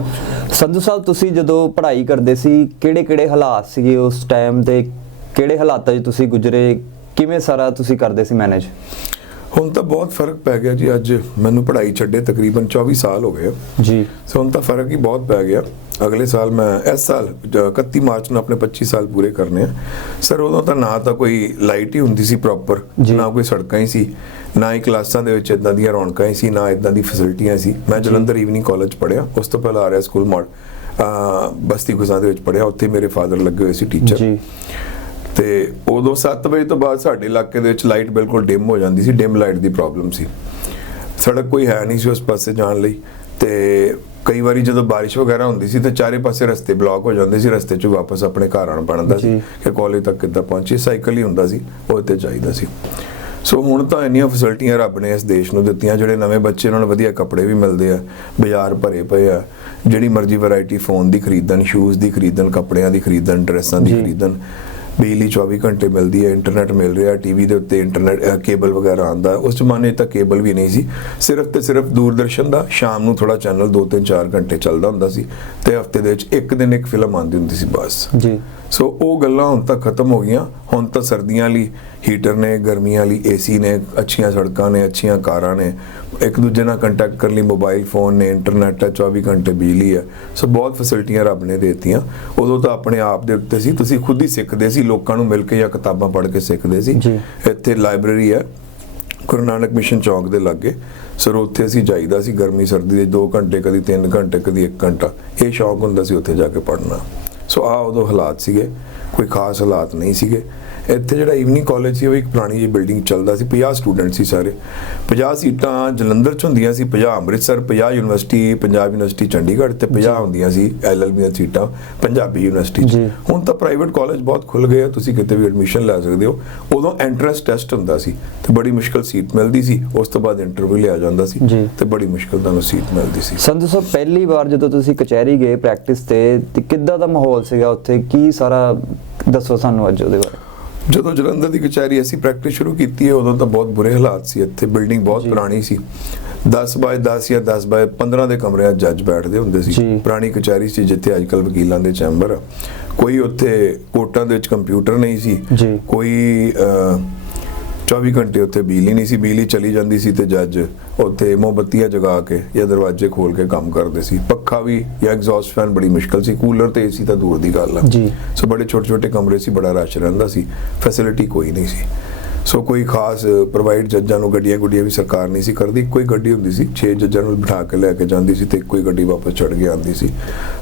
ਸੰਧੂ ਸਾਹਿਬ ਤੁਸੀਂ ਜਦੋਂ ਪੜ੍ਹਾਈ ਕਰਦੇ ਸੀ ਕਿਹੜੇ ਕਿਹੜੇ ਹਾਲਾਤ ਸੀਗੇ ਉਸ ਟਾਈਮ ਤੇ? ਕਿਹੜੇ ਹਾਲਾਤਾਂ 'ਚ ਤੁਸੀਂ ਗੁਜ਼ਰੇ? ਕਿਵੇਂ ਸਾਰਾ ਤੁਸੀਂ ਕਰਦੇ ਸੀ ਮੈਨੇਜ ਹੁਣ ਤਾਂ ਬਹੁਤ ਫ਼ਰਕ ਪੈ ਗਿਆ ਜੀ ਅੱਜ ਮੈਨੂੰ ਪੜ੍ਹਾਈ ਛੱਡੇ ਤਕਰੀਬਨ 24 ਸਾਲ ਹੋ ਗਏ। ਜੀ। ਸੋ ਹੁਣ ਤਾਂ ਫ਼ਰਕ ਹੀ ਬਹੁਤ ਪੈ ਗਿਆ। ਅਗਲੇ ਸਾਲ ਮੈਂ ਇਸ ਸਾਲ ਜ- 31 ਮਾਰਚ ਨੂੰ ਆਪਣੇ 25 ਸਾਲ ਪੂਰੇ ਕਰਨੇ ਆ। ਸਰ ਉਦੋਂ ਤਾਂ ਨਾ ਤਾਂ ਕੋਈ ਲਾਈਟ ਹੀ ਹੁੰਦੀ ਸੀ ਪ੍ਰੋਪਰ। ਨਾ ਕੋਈ ਸੜਕਾਂ ਹੀ ਸੀ ਨਾ ਹੀ ਕਲਾਸਾਂ ਦੇ ਵਿੱਚ ਇਦਾਂ ਦੀਆਂ ਰੌਣਕਾਂ ਹੀ ਸੀ ਨਾ ਇਦਾਂ ਦੀ ਫੈਸਿਲਿਟੀਆਂ ਸੀ। ਮੈਂ ਜਲੰਧਰ ਈਵਨਿੰਗ ਕਾਲਜ ਪੜ੍ਹਿਆ ਉਸ ਤੋਂ ਪਹਿਲਾਂ ਆਰਿਆ ਸਕੂਲ ਮੋੜ ਬਸਤੀ ਗੁਜ਼ਾਂ ਦੇ ਵਿੱਚ ਪੜ੍ਹਿਆ ਉੱਥੇ ਮੇਰੇ ਫਾਦਰ ਲੱਗੇ ਹੋਏ ਸੀ ਟੀਚਰ। ਜੀ। ਤੇ ਉਦੋਂ 7 ਵਜੇ ਤੋਂ ਬਾਅਦ ਸਾਡੇ ਇਲਾਕੇ ਦੇ ਵਿੱਚ ਲਾਈਟ ਬਿਲਕੁਲ ਡਿਮ ਹੋ ਜਾਂਦੀ ਸੀ ਡਿਮ ਲਾਈਟ ਦੀ ਪ੍ਰੋਬਲਮ ਸੀ ਸੜਕ ਕੋਈ ਹੈ ਨਹੀਂ ਸੀ ਉਸ ਪਾਸੇ ਜਾਣ ਲਈ ਤੇ ਕਈ ਵਾਰੀ ਜਦੋਂ ਬਾਰਿਸ਼ ਵਗੈਰਾ ਹੁੰਦੀ ਸੀ ਤੇ ਚਾਰੇ ਪਾਸੇ ਰਸਤੇ ਬਲੌਕ ਹੋ ਜਾਂਦੇ ਸੀ ਰਸਤੇ 'ਚ ਵਾਪਸ ਆਪਣੇ ਘਰ ਆਉਣਾ ਪੈਂਦਾ ਸੀ। ਕਿ ਕਾਲਜ ਤੱਕ ਕਿੱਦਾਂ ਪਹੁੰਚੀ ਸਾਈਕਲ ਹੀ ਹੁੰਦਾ ਸੀ ਉਹ ਤੇ ਚਾਹੀਦਾ ਸੀ ਸੋ ਹੁਣ ਤਾਂ ਇੰਨੀਆਂ ਫੈਸਿਲਿਟੀਆਂ ਰੱਬ ਨੇ ਇਸ ਦੇਸ਼ ਨੂੰ ਦਿੱਤੀਆਂ ਜਿਹੜੇ ਨਵੇਂ ਬੱਚੇ ਉਹਨਾਂ ਨੂੰ ਵਧੀਆ ਕੱਪੜੇ ਵੀ ਮਿਲਦੇ ਆ ਬਾਜ਼ਾਰ ਭਰੇ ਪਏ ਆ ਜਿਹੜੀ ਮਰਜ਼ੀ ਵੈਰਾਈਟੀ ਫੋਨ ਦੀ ਖਰੀਦਣ ਸ਼ੂਜ਼ ਦੀ ਖਰੀਦਣ ਕੱਪੜਿਆਂ ਦੀ ਖਰੀਦਣ ਡਰੈਸਾਂ ਦੀ। ਖਰੀਦਣ ਬਿਜਲੀ 24 ਘੰਟੇ ਮਿਲਦੀ ਹੈ ਇੰਟਰਨੈਟ ਮਿਲ ਰਿਹਾ ਟੀਵੀ ਦੇ ਉੱਤੇ ਇੰਟਰਨੈਟ ਕੇਬਲ ਵਗੈਰਾ ਆਂਦਾ ਉਸ ਜ਼ਮਾਨੇ 'ਚ ਤਾਂ ਕੇਬਲ ਵੀ ਨਹੀਂ ਸੀ। ਸਿਰਫ ਤੇ ਸਿਰਫ ਦੂਰਦਰਸ਼ਨ ਦਾ ਸ਼ਾਮ ਨੂੰ ਥੋੜਾ ਚੈਨਲ 2-3 4 ਘੰਟੇ ਚੱਲਦਾ ਹੁੰਦਾ ਸੀ ਤੇ ਹਫ਼ਤੇ ਦੇ ਵਿੱਚ ਇੱਕ ਦਿਨ ਇੱਕ ਫਿਲਮ ਆਉਂਦੀ ਹੁੰਦੀ ਸੀ ਬਸ। ਜੀ। ਸੋ ਉਹ ਗੱਲਾਂ ਹੁਣ ਤਾਂ ਖਤਮ ਹੋ ਗਈਆਂ। ਹੁਣ ਤਾਂ ਸਰਦੀਆਂ ਲਈ ਹੀਟਰ ਨੇ ਗਰਮੀਆਂ ਲਈ ਏਸੀ ਨੇ ਅੱਛੀਆਂ ਸੜਕਾਂ ਨੇ ਅੱਛੀਆਂ ਕਾਰਾਂ ਨੇ। ਇੱਕ ਦੂਜੇ ਨਾਲ ਕੰਟੈਕਟ ਕਰਨ ਲਈ ਮੋਬਾਈਲ ਫੋਨ ਨੇ ਇੰਟਰਨੈਟ ਹੈ 24 ਘੰਟੇ ਬਿਜਲੀ ਹੈ। ਸੋ ਬਹੁਤ ਫੈਸਿਲਿਟੀਆਂ ਰੱਬ ਨੇ ਦੇਤੀਆਂ। ਉਦੋਂ ਤਾਂ ਆਪਣੇ ਆਪ ਦੇ ਉੱਤੇ ਸੀ ਤੁਸੀਂ ਖੁਦ ਹੀ ਸਿੱਖਦੇ ਸੀ ਲੋਕਾਂ ਨੂੰ ਮਿਲ ਕੇ ਜਾਂ ਕਿਤਾਬਾਂ ਪੜ੍ਹ ਕੇ ਸਿੱਖਦੇ ਸੀ। ਇੱਥੇ ਲਾਇਬ੍ਰੇਰੀ ਹੈ ਗੁਰੂ ਨਾਨਕ ਮਿਸ਼ਨ ਚੌਂਕ ਦੇ ਲਾਗੇ। ਸਰ ਉੱਥੇ ਅਸੀਂ ਜਾਈਦਾ ਸੀ ਗਰਮੀ ਸਰਦੀ ਦੇ 2 ਘੰਟੇ ਕਦੀ 3 ਘੰਟੇ ਕਦੀ 1 ਘੰਟਾ। ਇਹ ਸ਼ੌਕ ਹੁੰਦਾ ਸੀ ਉੱਥੇ ਜਾ ਕੇ ਪੜ੍ਹਨਾ। ਸੋ ਆ ਉਦੋਂ ਹਾਲਾਤ ਸੀਗੇ ਕੋਈ ਖਾਸ ਹਾਲਾਤ ਨਹੀਂ ਸੀਗੇ। ਇੱਥੇ ਜਿਹੜਾ ਈਵਨਿੰਗ ਕਾਲਜ ਸੀ ਉਹ ਇੱਕ ਪੁਰਾਣੀ ਜਿਹੀ ਬਿਲਡਿੰਗ ਚੱਲਦਾ ਸੀ 50 ਸਟੂਡੈਂਟ ਸੀ ਸਾਰੇ। 50 ਸੀਟਾਂ ਜਲੰਧਰ ਚ ਹੁੰਦੀਆਂ ਸੀ 50 ਅੰਮ੍ਰਿਤਸਰ 50 ਯੂਨੀਵਰਸਿਟੀ ਪੰਜਾਬ ਯੂਨੀਵਰਸਿਟੀ ਚੰਡੀਗੜ੍ਹ ਤੇ 50 ਹੁੰਦੀਆਂ ਸੀ ਐਲਐਲਬੀ ਦੀਆਂ ਸੀਟਾਂ ਪੰਜਾਬੀ ਯੂਨੀਵਰਸਿਟੀ ਚ। ਹੁਣ ਤਾਂ ਪ੍ਰਾਈਵੇਟ ਕਾਲਜ ਬਹੁਤ ਖੁੱਲ ਗਏ ਆ ਤੁਸੀਂ ਕਿਤੇ ਵੀ ਐਡਮਿਸ਼ਨ ਲੈ ਸਕਦੇ ਹੋ। ਉਦੋਂ ਐਂਟਰੈਂਸ ਟੈਸਟ ਹੁੰਦਾ ਸੀ ਤੇ ਬੜੀ ਮੁਸ਼ਕਲ ਸੀਟ ਮਿਲਦੀ ਸੀ ਉਸ ਤੋਂ ਬਾਅਦ ਇੰਟਰਵਿਊ ਲਿਆ ਜਾਂਦਾ ਸੀ। ਤੇ ਬੜੀ ਮੁਸ਼ਕਲ ਤੁਹਾਨੂੰ ਸੀਟ ਮਿਲਦੀ ਸੀ। ਸੰਧੂ ਸਾਹਿਬ ਪਹਿਲੀ ਵਾਰ ਜਦੋਂ ਤੁਸੀਂ ਕਚਹਿਰੀ ਗਏ ਪ੍ਰੈਕਟਿਸ ਤੇ ਕਿੱਦਾਂ ਦਾ ਮਾਹੌਲ ਸੀਗਾ ਉੱਥੇ? ਕੀ ਸਾਰਾ ਦੱਸੋ ਸਾਨੂੰ ਅੱਜ ਉਹਦੇ ਬਾਰੇ। ਜਦੋਂ ਜਲੰਧਰ ਦੀ ਕਚਹਿਰੀ ਅਸੀਂ ਪ੍ਰੈਕਟਿਸ ਸ਼ੁਰੂ ਕੀਤੀ ਹੈ ਉਦੋਂ ਤਾਂ ਬਹੁਤ ਬੁਰੇ ਹਾਲਾਤ ਸੀ ਇੱਥੇ ਬਿਲਡਿੰਗ ਬਹੁਤ। ਪੁਰਾਣੀ ਸੀ 10 ਬਾਏ 10 ਜਾਂ 10 ਬਾਏ 15 ਦੇ ਕਮਰਿਆਂ 'ਚ ਜੱਜ ਬੈਠਦੇ ਹੁੰਦੇ ਸੀ। ਪੁਰਾਣੀ ਕਚਹਿਰੀ ਸੀ ਜਿੱਥੇ ਅੱਜਕੱਲ ਵਕੀਲਾਂ ਦੇ ਚੈਂਬਰ ਕੋਈ ਉੱਥੇ ਕੋਰਟਾਂ ਦੇ ਵਿੱਚ ਕੰਪਿਊਟਰ ਨਹੀਂ ਸੀ। ਕੋਈ 24 ਘੰਟੇ ਉੱਥੇ ਬਿਜਲੀ ਨਹੀਂ ਸੀ ਬਿਜਲੀ ਚਲੀ ਜਾਂਦੀ ਸੀ ਤੇ ਜੱਜ ਉੱਥੇ ਮੋਮਬੱਤੀਆਂ ਜਗਾ ਕੇ ਜਾਂ ਦਰਵਾਜ਼ੇ ਖੋਲ ਕੇ ਕੰਮ ਕਰਦੇ ਸੀ। ਪੱਖਾ ਵੀ ਜਾਂ ਐਗਜ਼ੌਸਟ ਫੈਨ ਬੜੀ ਮੁਸ਼ਕਲ ਸੀ ਕੂਲਰ ਤੇ ਏਸੀ ਤਾਂ ਦੂਰ ਦੀ ਗੱਲ ਆ। ਜੀ। ਸੋ ਬੜੇ ਛੋਟੇ ਛੋਟੇ ਕਮਰੇ ਸੀ ਬੜਾ ਰਸ਼ ਰਹਿੰਦਾ ਸੀ ਫੈਸਿਲਿਟੀ ਕੋਈ ਨਹੀਂ ਸੀ। ਸੋ ਕੋਈ ਖਾਸ ਪ੍ਰੋਵਾਈਡ ਜੱਜਾਂ ਨੂੰ ਗੱਡੀਆਂ ਗੁੱਡੀਆਂ ਵੀ ਸਰਕਾਰ ਨਹੀਂ ਸੀ ਕਰਦੀ ਕੋਈ ਗੱਡੀ ਹੁੰਦੀ ਸੀ 6 ਜੱਜਾਂ ਨੂੰ ਬਿਠਾ ਕੇ ਲੈ ਕੇ ਜਾਂਦੀ ਸੀ ਤੇ ਕੋਈ ਗੱਡੀ ਵਾਪਸ ਚੜ ਕੇ ਆਉਂਦੀ ਸੀ।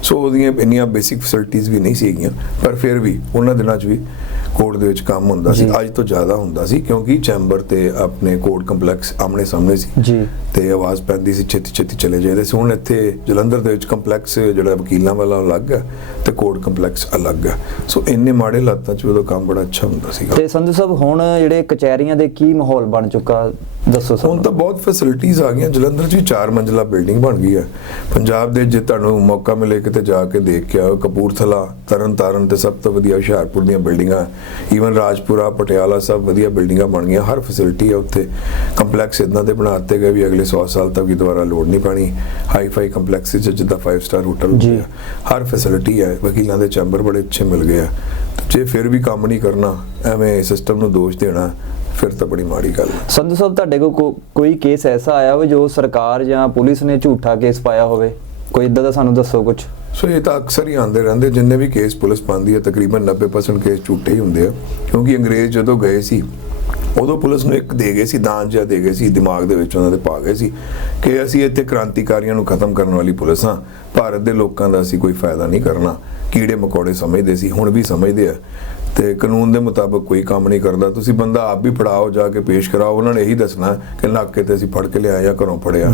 ਸੋ ਉਹਦੀਆਂ ਇੰਨੀਆਂ ਬੇਸਿਕ ਫੈਸਿਲਿਟੀਆਂ ਵੀ ਨਹੀਂ ਸੀਗੀਆਂ ਪਰ ਫਿਰ ਵੀ ਉਹਨਾਂ ਦਿਨਾਂ 'ਚ ਵੀ ਕੋਰਟ ਦੇ ਵਿੱਚ ਕੰਮ ਹੁੰਦਾ ਸੀ। ਅੱਜ ਤੋਂ ਜ਼ਿਆਦਾ ਹੁੰਦਾ ਸੀ ਕਿਉਂਕਿ ਚੈਂਬਰ ਤੇ ਆਪਣੇ ਕੋਰਟ ਕੰਪਲੈਕਸ ਆਮਣੇ ਸਾਹਮਣੇ ਸੀ ਜੀ। ਤੇ ਆਵਾਜ਼ ਪੈਂਦੀ ਸੀ ਛੇਤੀ ਛੇਤੀ ਚਲੇ ਜਾਂਦੇ ਸੀ। ਹੁਣ ਇੱਥੇ ਜਲੰਧਰ ਦੇ ਵਿੱਚ ਕੰਪਲੈਕਸ ਜਿਹੜਾ ਵਕੀਲਾਂ ਵਾਲਾ ਅਲੱਗ ਹੈ ਤੇ ਕੋਰਟ ਕੰਪਲੈਕਸ ਅਲੱਗ ਹੈ। ਸੋ ਇੰਨੇ ਮਾੜੇ ਹਾਲਾਤਾਂ 'ਚ ਉਦੋਂ ਕੰਮ ਬੜਾ ਅੱਛਾ ਹੁੰਦਾ ਸੀਗਾ। ਤੇ ਸੰਧੂ ਸਾਹਿਬ ਹੁਣ ਜਿਹੜੇ ਕਚਹਿਰੀਆਂ ਦੇ ਕੀ ਮਾਹੌਲ ਬਣ ਚੁੱਕਾ? ਦੱਸੋ ਹੁਣ ਸਾਨੂੰ ਤਾਂ ਬਹੁਤ ਫੈਸਿਲਿਟੀਆਂ ਆ ਗਈਆਂ। ਜਲੰਧਰ 'ਚ ਵੀ ਚਾਰ ਮੰਜ਼ਲਾ ਬਿਲਡਿੰਗ ਬਣ ਗਈ ਹੈ। ਪੰਜਾਬ ਦੇ ਜੇ ਤੁਹਾਨੂੰ ਮੌਕਾ ਮਿਲੇ ਕਿਤੇ ਜਾ ਕੇ ਦੇਖ ਕੇ ਆਓ ਕਪੂਰਥਲਾ ਤਰਨਤਾਰਨ ਤੇ ਸਭ ਤੋਂ ਵਧੀਆ ਹੁਸ਼ਿਆਰਪੁਰ ਦੀਆਂ ਬਿਲਡਿੰਗਾਂ ਈਵਨ ਰਾਜਪੁਰਾ ਪਟਿਆਲਾ ਸਭ ਵਧੀਆ ਬਿਲਡਿੰਗਾਂ ਬਣ ਗਈਆਂ। ਹਰ ਫੈਸਿਲਿਟੀ ਹੈ ਉੱਥੇ। ਕੰਪਲੈਕਸ ਇਦਾਂ ਦੇ ਬਣਾ ਦਿੱਤੇ ਗਏ ਵੀ ਅਗਲੇ 100 ਸਾਲ ਤੱਕ ਵੀ ਦੁਬਾਰਾ ਲੋੜ ਨਹੀਂ ਪੈਣੀ। ਹਾਈ ਫਾਈ ਕੰਪਲੈਕਸ ਜਿੱਦਾਂ 5 ਸਟਾਰ ਹੋਟਲ ਜੀ। ਹੁੰਦੇ ਆ। ਹਰ ਫੈਸਿਲਿਟੀ ਹੈ। ਵਕੀਲਾਂ ਦੇ ਚੈਂਬਰ ਬੜੇ ਅੱਛੇ ਮਿਲ ਗਏ ਆ। ਜੇ ਫਿਰ ਵੀ ਕੰਮ ਨਹੀਂ ਕਰਨਾ ਐਵੇਂ ਸਿਸਟਮ ਨੂੰ ਦੋਸ਼ ਦੇਣਾ ਫਿਰ ਤਾਂ ਬੜੀ ਮਾੜੀ ਗੱਲ ਹੈ। ਸੰਧੂ ਸਾਹਿਬ ਤੁਹਾਡੇ ਕੋਲ ਕੋ- ਕੋਈ ਕੇਸ ਐਸਾ ਆਇਆ ਹੋਵੇ ਜੋ ਸਰਕਾਰ ਜਾਂ ਪੁਲਿਸ ਨੇ ਝੂਠਾ ਕੇਸ ਪਾਇਆ ਹੋਵੇ? ਕੋਈ ਇਦਾਂ ਦਾ ਸਾਨੂੰ ਦੱਸੋ ਕੁਝ ਸੋ ਇਹ ਤਾਂ ਅਕਸਰ ਹੀ ਆਉਂਦੇ ਰਹਿੰਦੇ ਜਿੰਨੇ ਵੀ ਕੇਸ ਪੁਲਿਸ ਪਾਉਂਦੀ ਹੈ ਤਕਰੀਬਨ 90% ਕੇਸ ਝੂਠੇ ਹੀ ਹੁੰਦੇ ਆ। ਕਿਉਂਕਿ ਅੰਗਰੇਜ਼ ਜਦੋਂ ਗਏ ਸੀ ਉਦੋਂ ਪੁਲਿਸ ਨੂੰ ਇੱਕ ਦੇ ਗਏ ਸੀ ਦਾਨ ਜਿਹਾ ਦੇ ਗਏ ਸੀ ਦਿਮਾਗ ਦੇ ਵਿੱਚ ਉਹਨਾਂ ਦੇ ਪਾ ਗਏ ਸੀ ਕਿ ਅਸੀਂ ਇੱਥੇ ਕ੍ਰਾਂਤੀਕਾਰੀਆਂ ਨੂੰ ਖਤਮ ਕਰਨ ਵਾਲੀ ਪੁਲਿਸ ਹਾਂ। ਭਾਰਤ ਦੇ ਲੋਕਾਂ ਦਾ ਅਸੀਂ ਕੋਈ ਫਾਇਦਾ ਨਹੀਂ ਕਰਨਾ। ਕੀੜੇ ਮਕੌੜੇ ਸਮਝਦੇ ਸੀ ਹੁਣ ਵੀ ਸਮਝਦੇ ਆ। ਤੇ ਕਾਨੂੰਨ ਦੇ ਮੁਤਾਬਕ ਕੋਈ ਕੰਮ ਨਹੀਂ ਕਰਦਾ। ਤੁਸੀਂ ਬੰਦਾ ਆਪ ਵੀ ਫੜਾਓ ਜਾ ਕੇ ਪੇਸ਼ ਕਰਾਓ। ਉਹਨਾਂ ਨੇ ਇਹੀ ਦੱਸਣਾ ਕਿ ਨਾਕੇ ਤੇ ਅਸੀਂ ਫੜ ਕੇ ਲਿਆਏ ਜਾਂ ਘਰੋਂ ਫੜਿਆ।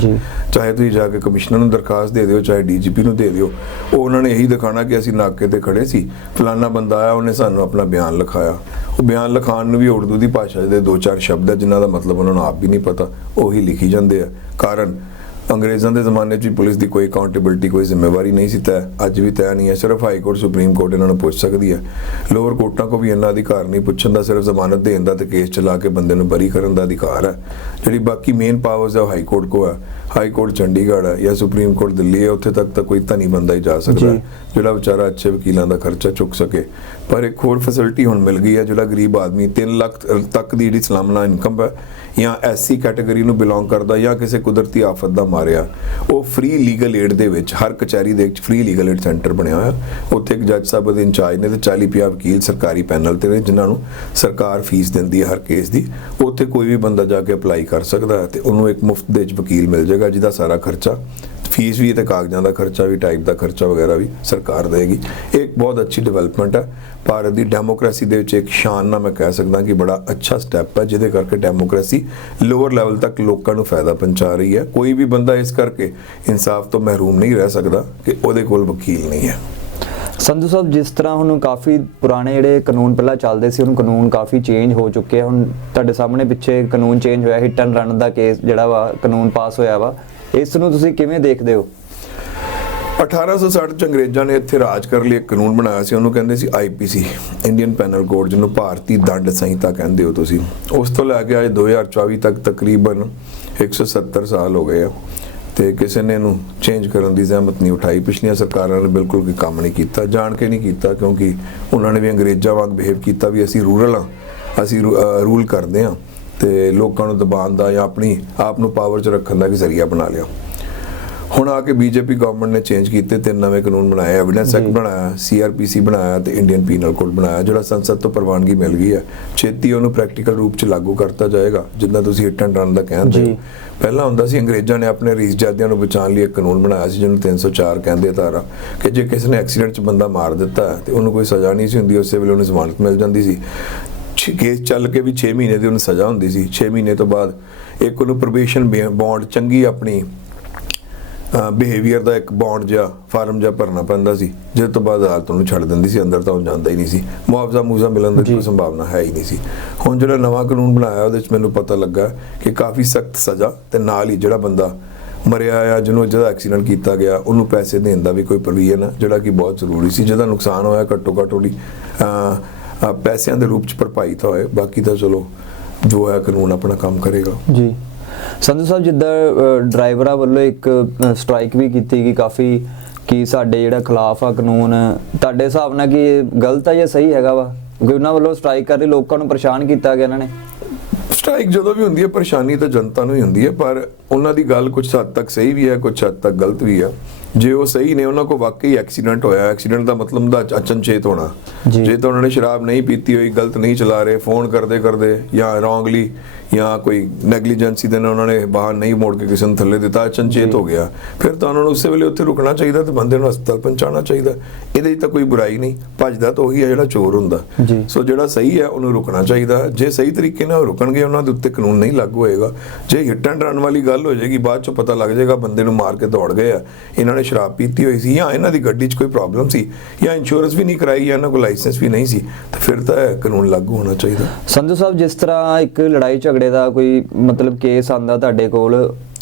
ਚਾਹੇ ਤੁਸੀਂ ਜਾ ਕੇ ਕਮਿਸ਼ਨਰ ਨੂੰ ਦਰਖਾਸਤ ਦੇ ਦਿਓ ਚਾਹੇ ਡੀਜੀਪੀ ਨੂੰ ਦੇ ਦਿਓ। ਉਹ ਉਹਨਾਂ ਨੇ ਇਹੀ ਦਿਖਾਣਾ ਕਿ ਅਸੀਂ ਨਾਕੇ ਤੇ ਖੜੇ ਸੀ। ਫਲਾਨਾ ਬੰਦਾ ਆਇਆ ਉਹਨੇ ਸਾਨੂੰ ਆਪਣਾ ਬਿਆਨ ਲਿਖਾਇਆ। ਉਹ ਬਿਆਨ ਲਿਖਾਉਣ ਨੂੰ ਵੀ ਉਰਦੂ ਦੀ ਭਾਸ਼ਾ ਦੇ ਦੋ ਚਾਰ ਸ਼ਬਦ ਹੈ ਜਿਨ੍ਹਾਂ ਦਾ ਮਤਲਬ ਉਹਨਾਂ ਨੂੰ ਆਪ ਵੀ ਨਹੀਂ ਪਤਾ। ਉਹੀ ਲਿਖੀ ਜਾਂਦੇ ਆ। ਕਾਰਨ ਅੰਗਰੇਜ਼ਾਂ ਦੇ ਜ਼ਮਾਨੇ 'ਚ ਵੀ ਪੁਲਿਸ ਦੀ ਕੋਈ ਅਕਾਊਂਟੇਬਿਲਟੀ ਕੋਈ ਜ਼ਿੰਮੇਵਾਰੀ ਨਹੀਂ ਸੀ ਤੈ ਅੱਜ ਵੀ ਤੈ ਨਹੀਂ ਹੈ। ਸਿਰਫ ਹਾਈ ਕੋਰਟ, ਸੁਪਰੀਮ ਕੋਰਟ ਇਹਨਾਂ ਨੂੰ ਪੁੱਛ ਸਕਦੀ ਹੈ। ਲੋਅਰ ਕੋਰਟਾਂ ਕੋ ਵੀ ਇੰਨਾ ਅਧਿਕਾਰ ਨਹੀਂ ਪੁੱਛਣ ਦਾ, ਸਿਰਫ ਜ਼ਮਾਨਤ ਦੇਣ ਦਾ ਤੇ ਕੇਸ ਚਲਾ ਕੇ ਬੰਦੇ ਨੂੰ ਬਰੀ ਕਰਨ ਦਾ ਅਧਿਕਾਰ ਹੈ। ਜਿਹੜੀ ਬਾਕੀ ਮੇਨ ਪਾਵਰਸ ਹੈ ਉਹ ਹਾਈ ਕੋਰਟ ਕੋ ਹੈ। ਹਾਈ ਕੋਰਟ ਚੰਡੀਗੜ੍ਹ ਹੈ ਜਾਂ ਸੁਪਰੀਮ ਕੋਰਟ ਦਿੱਲੀ ਹੈ ਉੱਥੇ ਤੱਕ ਤਾਂ ਕੋਈ ਧਨੀ ਬੰਦਾ ਹੀ ਜਾ ਸਕਦਾ। ਜਿਹੜਾ ਵਿਚਾਰਾ ਅੱਛੇ ਵਕੀਲਾਂ ਦਾ ਖਰਚਾ ਚੁੱਕ ਸਕੇ। ਪਰ ਇੱਕ ਹੋਰ ਫੈਸਿਲਿਟੀ ਹੁਣ ਮਿਲ ਗਈ ਹੈ ਜਿਹੜਾ ਗਰੀਬ ਆਦਮੀ 3 ਲੱਖ ਤੱਕ ਦੀ ਜਿਹੜੀ ਸਲਾਮਨਾ ਇਨਕਮ ਹੈ ਜਾਂ ਐਸਸੀ ਕੈਟਾਗਰੀ ਨੂੰ ਬਿਲੋਂਗ ਕਰਦਾ ਜਾਂ ਕਿਸੇ ਕੁਦਰਤੀ ਆਫਤ ਦਾ ਮਾਰਿਆ ਉਹ ਫ੍ਰੀ ਲੀਗਲ ਏਡ ਦੇ ਵਿੱਚ ਹਰ ਕਚਹਿਰੀ ਦੇ ਵਿੱਚ ਫ੍ਰੀ ਲੀਗਲ ਏਡ ਸੈਂਟਰ ਬਣਿਆ ਹੋਇਆ। ਉੱਥੇ ਇੱਕ ਜੱਜ ਸਾਹਿਬ ਦੇ ਇੰਚਾਰਜ ਨੇ ਤੇ 40 50 ਵਕੀਲ ਸਰਕਾਰੀ ਪੈਨਲ ਤੇ ਨੇ ਜਿਨ੍ਹਾਂ ਨੂੰ ਸਰਕਾਰ ਫੀਸ ਦਿੰਦੀ ਹੈ ਹਰ ਕੇਸ ਦੀ। ਉੱਥੇ ਕੋਈ ਵੀ ਬੰਦਾ ਜਾ ਕੇ ਅਪਲਾਈ ਕਰ ਸਕਦਾ ਹੈ ਤੇ ਉਹਨੂੰ ਇੱਕ ਮੁਫਤ ਦੇ ਵਿੱਚ ਵਕੀਲ ਮਿਲ ਜਾਏਗਾ। ਜਿਹਦਾ ਸਾਰਾ ਖਰਚਾ, ਫੀਸ ਵੀ ਤੇ ਕਾਗਜ਼ਾਂ ਦਾ ਖਰਚਾ ਵੀ ਟਾਈਪ ਦਾ ਖਰਚਾ ਵਗੈਰਾ ਵੀ ਸਰਕਾਰ ਦੇਗੀ ਇਹ ਇੱਕ ਬਹੁਤ ਅੱਛੀ ਡਿਵੈਲਪਮੈਂਟ ਹੈ ਭਾਰਤ ਦੀ ਡੈਮੋਕ੍ਰੇਸੀ ਦੇ ਵਿੱਚ ਇੱਕ ਸ਼ਾਨ ਨਾਲ ਮੈਂ ਕਹਿ ਸਕਦਾ ਕਿ ਬੜਾ ਅੱਛਾ ਸਟੈਪ ਹੈ ਜਿਹਦੇ ਕਰਕੇ ਡੈਮੋਕ੍ਰੇਸੀ ਲੋਅਰ ਲੈਵਲ ਤੱਕ ਲੋਕਾਂ ਨੂੰ ਫਾਇਦਾ ਪਹੁੰਚਾ ਰਹੀ ਹੈ। ਕੋਈ ਵੀ ਬੰਦਾ ਇਸ ਕਰਕੇ ਇਨਸਾਫ ਤੋਂ ਮਹਿਰੂਮ ਨਹੀਂ ਰਹਿ ਸਕਦਾ ਕਿ ਉਹਦੇ ਕੋਲ ਵਕੀਲ ਨਹੀਂ ਹੈ। ਸੰਧੂ ਸਾਹਿਬ, ਜਿਸ ਤਰ੍ਹਾਂ ਹੁਣ ਕਾਫੀ ਪੁਰਾਣੇ ਜਿਹੜੇ ਕਾਨੂੰਨ ਪਹਿਲਾਂ ਚੱਲਦੇ ਸੀ, ਹੁਣ ਕਾਨੂੰਨ ਕਾਫੀ ਚੇਂਜ ਹੋ ਚੁੱਕੇ ਆ। ਹੁਣ ਤੁਹਾਡੇ ਸਾਹਮਣੇ ਪਿੱਛੇ ਕਾਨੂੰਨ ਚੇਂਜ ਹੋਇਆ, ਹਿੱਟ ਐਂਡ ਰਨ ਦਾ ਕੇਸ ਜਿਹੜਾ ਵਾ, ਕਾਨੂੰਨ ਪਾਸ ਹੋਇਆ ਵਾ। ਇਸ ਨੂੰ ਤੁਸੀਂ ਕਿਵੇਂ ਦੇਖਦੇ ਹੋ? 1860 ਚ ਅੰਗਰੇਜ਼ਾਂ ਨੇ ਇੱਥੇ ਰਾਜ ਕਰਨ ਲਈ ਇੱਕ ਕਾਨੂੰਨ ਬਣਾਇਆ ਸੀ। ਉਹਨੂੰ ਕਹਿੰਦੇ ਸੀ ਆਈਪੀਸੀ ਇੰਡੀਅਨ ਪੈਨਲ ਕੋਡ ਜਿਹਨੂੰ ਭਾਰਤੀ ਦੰਡ ਸੰਹਿਤਾ ਕਹਿੰਦੇ ਹੋ ਤੁਸੀਂ। ਉਸ ਤੋਂ ਲੈ ਕੇ ਅੱਜ 2024 ਤੱਕ ਤਕਰੀਬਨ 170 ਸਾਲ ਹੋ ਗਏ ਆ। ਤੇ ਕਿਸੇ ਨੇ ਇਹਨੂੰ ਚੇਂਜ ਕਰਨ ਦੀ ਜ਼ਹਿਮਤ ਨਹੀਂ ਉਠਾਈ ਪਿਛਲੀਆਂ ਸਰਕਾਰਾਂ ਨੇ ਬਿਲਕੁਲ ਕੋਈ ਕੰਮ ਨਹੀਂ ਕੀਤਾ ਜਾਣ ਕੇ ਨਹੀਂ ਕੀਤਾ ਕਿਉਂਕਿ ਉਹਨਾਂ ਨੇ ਵੀ ਅੰਗਰੇਜ਼ਾਂ ਵਾਂਗ ਬਿਹੇਵ ਕੀਤਾ ਵੀ ਅਸੀਂ ਰੂਰਲ ਆ ਅਸੀਂ ਰੂਲ ਕਰਦੇ ਆ ਤੇ ਲੋਕਾਂ ਨੂੰ ਦਬਾਉਣ ਦਾ ਜਾਂ ਆਪਣੀ ਆਪ ਨੂੰ ਪਾਵਰ 'ਚ ਰੱਖਣ ਦਾ ਵੀ ਜ਼ਰੀਆ ਬਣਾ ਲਿਆ ਹੁਣ ਆ ਕੇ ਬੀਜੇਪੀ ਗਵਰਨਮੈਂਟ ਨੇ ਚੇਂਜ ਕੀਤੇ ਤਿੰਨ ਨਵੇਂ ਕਾਨੂੰਨ ਬਣਾਏ ਐਵੀਡੈਂਸ ਐਕਟ। ਬਣਾਇਆ ਸੀਆਰਪੀਸੀ ਬਣਾਇਆ ਤੇ ਇੰਡੀਅਨ ਪੀਨਲ ਕੋਡ ਬਣਾਇਆ ਜਿਹੜਾ ਸੰਸਦ ਤੋਂ ਪ੍ਰਵਾਨਗੀ ਮਿਲ ਗਈ ਹੈ ਛੇਤੀ ਉਹਨੂੰ ਪ੍ਰੈਕਟੀਕਲ ਰੂਪ ਚ ਲਾਗੂ ਕਰਤਾ ਜਾਏਗਾ ਜਿੱਦਾਂ ਤੁਸੀਂ ਹਿੱਟ ਐਂਡ ਰਨ ਦਾ ਕਹਿੰਦੇ। ਹੋ ਪਹਿਲਾਂ ਹੁੰਦਾ ਸੀ ਅੰਗਰੇਜ਼ਾਂ ਨੇ ਆਪਣੇ ਰੀਸਜਾਦਿਆਂ ਨੂੰ ਬਚਾਉਣ ਲਈ ਇੱਕ ਕਾਨੂੰਨ ਬਣਾਇਆ ਸੀ ਜਿਹਨੂੰ 304 ਕਹਿੰਦੇ ਧਾਰਾ ਕਿ ਜੇ ਕਿਸੇ ਨੇ ਐਕਸੀਡੈਂਟ 'ਚ ਬੰਦਾ ਮਾਰ ਦਿੱਤਾ ਹੈ ਤੇ ਉਹਨੂੰ ਕੋਈ ਸਜ਼ਾ ਨਹੀਂ ਸੀ ਹੁੰਦੀ, ਉਸੇ ਵੇਲੇ ਉਹਨੂੰ ਜ਼ਮਾਨਤ ਮਿਲ ਜਾਂਦੀ ਸੀ। ਛੇ- ਕੇਸ ਚੱਲ ਕੇ ਵੀ 6 ਮਹੀਨੇ ਦੀ ਉਹਨੂੰ ਸਜ਼ਾ ਹੁੰਦੀ ਸੀ। 6 ਮਹੀਨੇ ਤੋਂ ਬਾਅਦ ਇੱਕ ਉਹਨੂੰ ਪ੍ਰੋਬੇਸ਼ਨ ਬੌਂਡ ਚੰਗੀ ਆਪਣੀ ਬਿਹੇਵੀਅਰ ਦਾ ਇੱਕ ਬੌਂਡ ਜਿਹਾ ਫਾਰਮ ਜਿਹਾ ਭਰਨਾ ਪੈਂਦਾ ਸੀ। ਜਿਸ ਤੋਂ ਬਾਅਦ ਅਦਾਲਤ ਉਹਨੂੰ ਛੱਡ ਦਿੰਦੀ ਸੀ ਅੰਦਰ ਤਾਂ ਉਹ ਜਾਂਦਾ ਹੀ ਨਹੀਂ ਸੀ। ਮੁਆਵਜ਼ਾ ਮੂਜ਼ਾ ਮਿਲਣ ਦੀ ਜੀ। ਕੋਈ ਸੰਭਾਵਨਾ ਹੈ ਹੀ ਨਹੀਂ ਸੀ। ਹੁਣ ਜਿਹੜਾ ਨਵਾਂ ਕਾਨੂੰਨ ਬਣਾਇਆ ਉਹਦੇ ਵਿੱਚ ਮੈਨੂੰ ਪਤਾ ਲੱਗਾ ਕਿ ਕਾਫੀ ਸਖਤ ਸਜ਼ਾ ਤੇ ਨਾਲ ਹੀ ਜਿਹੜਾ ਬੰਦਾ ਮਰਿਆ ਆ ਜਿਹਨੂੰ ਜਿਹਦਾ ਐਕਸੀਡੈਂਟ ਕੀਤਾ ਗਿਆ ਉਹਨੂੰ ਪੈਸੇ ਦੇਣ ਦਾ ਵੀ ਕੋਈ ਪ੍ਰੋਵੀਜ਼ਨ ਹੈ ਜਿਹੜਾ ਕਿ ਬਹੁਤ ਜ਼ਰੂਰੀ ਸੀ। ਜਿਹਦਾ ਨੁਕਸਾਨ ਹੋਇਆ ਘੱਟੋ ਘੱਟ ਉਹਦੀ ਪੈਸਿਆਂ ਦੇ ਰੂਪ ਚ ਭਰਪਾਈ ਤਾਂ ਹੋਏ। ਬਾਕੀ ਤਾਂ ਚਲੋ ਜੋ ਹੈ ਕਾਨੂੰਨ ਆਪਣਾ ਕੰਮ ਕਰੇਗਾ। ਜੀ। ਸੰਧੂ ਸਾਹਿਬ ਜਿੱਦਾਂ ਡਰਾਈਵਰਾਂ ਵੱਲੋਂ ਇੱਕ ਸਟ੍ਰਾਈਕ ਵੀ ਕੀਤੀ ਗਈ ਕਾਫੀ ਕਿ ਸਾਡੇ ਜਿਹੜਾ ਖਿਲਾਫ ਆ ਕਾਨੂੰਨ ਤੁਹਾਡੇ ਹਿਸਾਬ ਨਾਲ ਕਿ ਗਲਤ ਆ ਜਾਂ ਸਹੀ ਹੈਗਾ ਵਾ? ਕਿਉਂਕਿ ਉਹਨਾਂ ਵੱਲੋਂ ਸਟ੍ਰਾਈਕ ਕਰ ਰਹੇ ਲੋਕਾਂ ਨੂੰ ਪਰੇਸ਼ਾਨ ਕੀਤਾ ਗਿਆ ਇਹਨਾਂ ਨੇ। ਸਟ੍ਰਾਈਕ ਜਦੋਂ ਵੀ ਹੁੰਦੀ ਹੈ ਪਰੇਸ਼ਾਨੀ ਤਾਂ ਜਨਤਾ ਨੂੰ ਹੀ ਹੁੰਦੀ ਹੈ ਪਰ ਉਹਨਾਂ ਦੀ ਗੱਲ ਕੁਝ ਹੱਦ ਤੱਕ ਸਹੀ ਵੀ ਹੈ ਕੁਝ ਹੱਦ ਤੱਕ ਗਲਤ ਵੀ ਹੈ। ਜੇ ਉਹ ਸਹੀ ਨੇ ਉਹਨਾਂ ਕੋ ਵਾਕਈ ਐਕਸੀਡੈਂਟ ਹੋਇਆ ਐਕਸੀਡੈਂਟ ਦਾ ਮਤਲਬ ਦਾ ਅਚਨਚੇਤ ਹੋਣਾ। ਜੇ। ਤਾਂ ਉਹਨਾਂ ਨੇ ਸ਼ਰਾਬ ਨਹੀਂ ਪੀਤੀ ਹੋਈ ਗਲਤ ਨਹੀਂ ਚਲਾ ਰਹੇ ਫੋਨ ਕਰਦੇ ਕਰਦੇ ਜਾਂ ਰੋਂਗਲੀ ਜਾਂ ਕੋਈ ਨੈਗਲੀਜੈਂਸੀ ਦੇ ਨਾਲ ਉਹਨਾਂ ਨੇ ਬਾਹਰ ਨਹੀਂ ਮੋੜ ਕੇ ਕਿਸੇ ਨੂੰ ਥੱਲੇ ਦਿੱਤਾ ਅਚਨਚੇਤ ਹੋ ਗਿਆ। ਫਿਰ ਤਾਂ ਉਹਨਾਂ ਨੂੰ ਉਸੇ ਵੇਲੇ ਉੱਥੇ ਰੁਕਣਾ ਚਾਹੀਦਾ ਤੇ ਬੰਦੇ ਨੂੰ ਹਸਪਤਾਲ ਪਹੁੰਚਾਉਣਾ ਚਾਹੀਦਾ। ਇਹਦੇ 'ਚ ਤਾਂ ਕੋਈ ਬੁਰਾਈ ਨਹੀਂ ਭੱਜਦਾ ਤਾਂ ਉਹੀ ਹੈ ਜਿਹੜਾ ਚੋਰ ਹੁੰਦਾ। ਸੋ ਜਿਹੜਾ ਸਹੀ ਹੈ ਉਹਨੂੰ ਰੁਕਣਾ ਚਾਹੀਦਾ। ਜੇ ਸਹੀ ਤਰੀਕੇ ਨਾਲ ਰੁਕਣਗੇ ਉਹਨਾਂ ਦੇ ਉੱਤੇ ਕਾਨੂੰਨ ਨਹੀਂ ਲਾਗੂ ਹੋਏਗਾ। ਜੇ ਹਿੱਟ ਐਂਡ ਰਨ ਵਾਲੀ ਗੱਲ ਹੋ ਜਾਏਗੀ ਬਾਅਦ ਚੋਂ ਪਤਾ ਲੱਗ ਜਾਏਗਾ ਬੰਦੇ ਨੂੰ ਮਾਰ ਕੇ ਦੌੜ ਗਏ ਆ। ਇਹਨਾਂ ਨੇ ਸ਼ਰਾਬ ਪੀਤੀ ਹੋਈ ਸੀ ਜਾਂ ਇਹਨਾਂ ਦੀ ਗੱਡੀ 'ਚ ਕੋਈ ਪ੍ਰੋਬਲਮ ਸੀ ਜਾਂ ਇੰਸ਼ੋਰੈਂਸ ਵੀ ਨਹੀਂ ਕਰਾਈ ਜਾਂ ਇਹਨਾਂ ਕੋਲ ਲਾਇਸੈਂਸ ਵੀ ਨਹੀਂ ਸੀ ਤਾਂ ਫਿਰ ਤਾਂ ਕਾਨੂੰਨ ਲਾਗੂ ਹੋਣਾ ਚਾਹੀਦਾ। ਸੰਧੂ ਸਾਹਿਬ ਜਿਸ ਤਰ੍ਹਾਂ ਇੱਕ ਲੜਾਈ ਝਗੜੇ ਦਾ ਕੋਈ ਮਤਲਬ ਕੇਸ ਆਂਦਾ ਤੁਹਾਡੇ ਕੋਲ,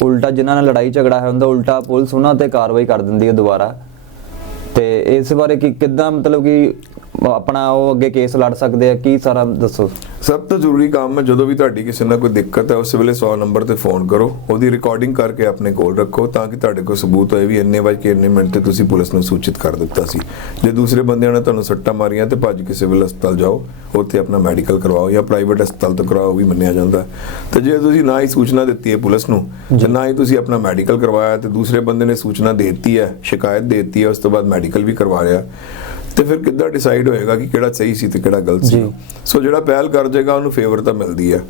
ਉਲਟਾ ਜਿਨ੍ਹਾਂ ਨਾਲ ਲੜਾਈ ਝਗੜਾ ਹੈ ਹੁੰਦਾ, ਉਲਟਾ ਪੁਲਿਸ ਉਹਨਾਂ ਤੇ ਕਾਰਵਾਈ ਕਰ ਦਿੰਦੀ ਹੈ ਦੁਬਾਰਾ। ਤੇ ਇਸ ਬਾਰੇ ਕਿ ਕਿੱਦਾਂ ਮਤਲਬ ਕਿ ਆਪਣਾ ਉਹ ਅੱਗੇ ਕੇਸ ਲੜ ਸਕਦੇ ਆ ਕੀ ਸਾਰਾ ਦੱਸੋ? ਸਭ ਤੋਂ ਜ਼ਰੂਰੀ ਕੰਮ ਹੈ ਜਦੋਂ ਵੀ ਤੁਹਾਡੀ ਕਿਸੇ ਨਾਲ ਕੋਈ ਦਿੱਕਤ ਹੈ ਉਸ ਵੇਲੇ 100 ਨੰਬਰ ਤੇ ਫੋਨ ਕਰੋ। ਉਹਦੀ ਰਿਕਾਰਡਿੰਗ ਕਰਕੇ ਆਪਣੇ ਕੋਲ ਰੱਖੋ ਤਾਂ ਕਿ ਤੁਹਾਡੇ ਕੋਲ ਸਬੂਤ ਹੋਏ ਵੀ ਇੰਨੇ ਵਜੇ ਕੇ ਇੰਨੇ ਮਿੰਟ ਤੇ ਤੁਸੀਂ ਪੁਲਿਸ ਨੂੰ ਸੂਚਿਤ ਕਰ ਦਿੱਤਾ ਸੀ। ਜੇ ਦੂਸਰੇ ਬੰਦਿਆਂ ਨੇ ਤੁਹਾਨੂੰ ਸੱਟਾਂ ਮਾਰੀਆਂ ਤੇ ਭੱਜ ਕੇ ਸਿਵਲ ਹਸਪਤਾਲ ਜਾਓ ਉੱਥੇ ਆਪਣਾ ਮੈਡੀਕਲ ਕਰਵਾਓ ਜਾਂ ਪ੍ਰਾਈਵੇਟ ਹਸਪਤਾਲ ਤੋਂ ਕਰਵਾਓ ਉਹ ਵੀ ਮੰਨਿਆ ਜਾਂਦਾ। ਤੇ ਜੇ ਤੁਸੀਂ ਨਾ ਹੀ ਸੂਚਨਾ ਦਿੱਤੀ ਹੈ ਪੁਲਿਸ ਨੂੰ ਤੇ ਨਾ ਹੀ ਤੁਸੀਂ ਆਪਣਾ ਮੈਡੀਕਲ ਕਰਵਾਇਆ ਤੇ ਦੂਸਰੇ ਬੰਦੇ ਨੇ ਸੂਚਨਾ ਦੇ ਦਿੱਤੀ ਹੈ ਸ਼ਿਕਾਇਤ ਦੇ ਦਿੱਤੀ ਹੈ ਉਸ ਤੋਂ ਬਾਅਦ ਮੈਡੀਕਲ ਵੀ ਕਰਵਾ ਰਿਹਾ। ਤੇ ਫਿਰ ਕਿੱਦਾਂ ਡਿਸਾਈਡ ਹੋਏਗਾ ਕਿ ਕਿਹੜਾ ਸਹੀ ਸੀ ਤੇ ਕਿਹੜਾ ਗਲਤ ਸੀ। ਸੋ ਜਿਹੜਾ ਪਹਿਲ ਕਰ ਜਾਏਗਾ ਉਹਨੂੰ ਫੇਵਰ ਤਾਂ ਮਿਲਦੀ ਹੈ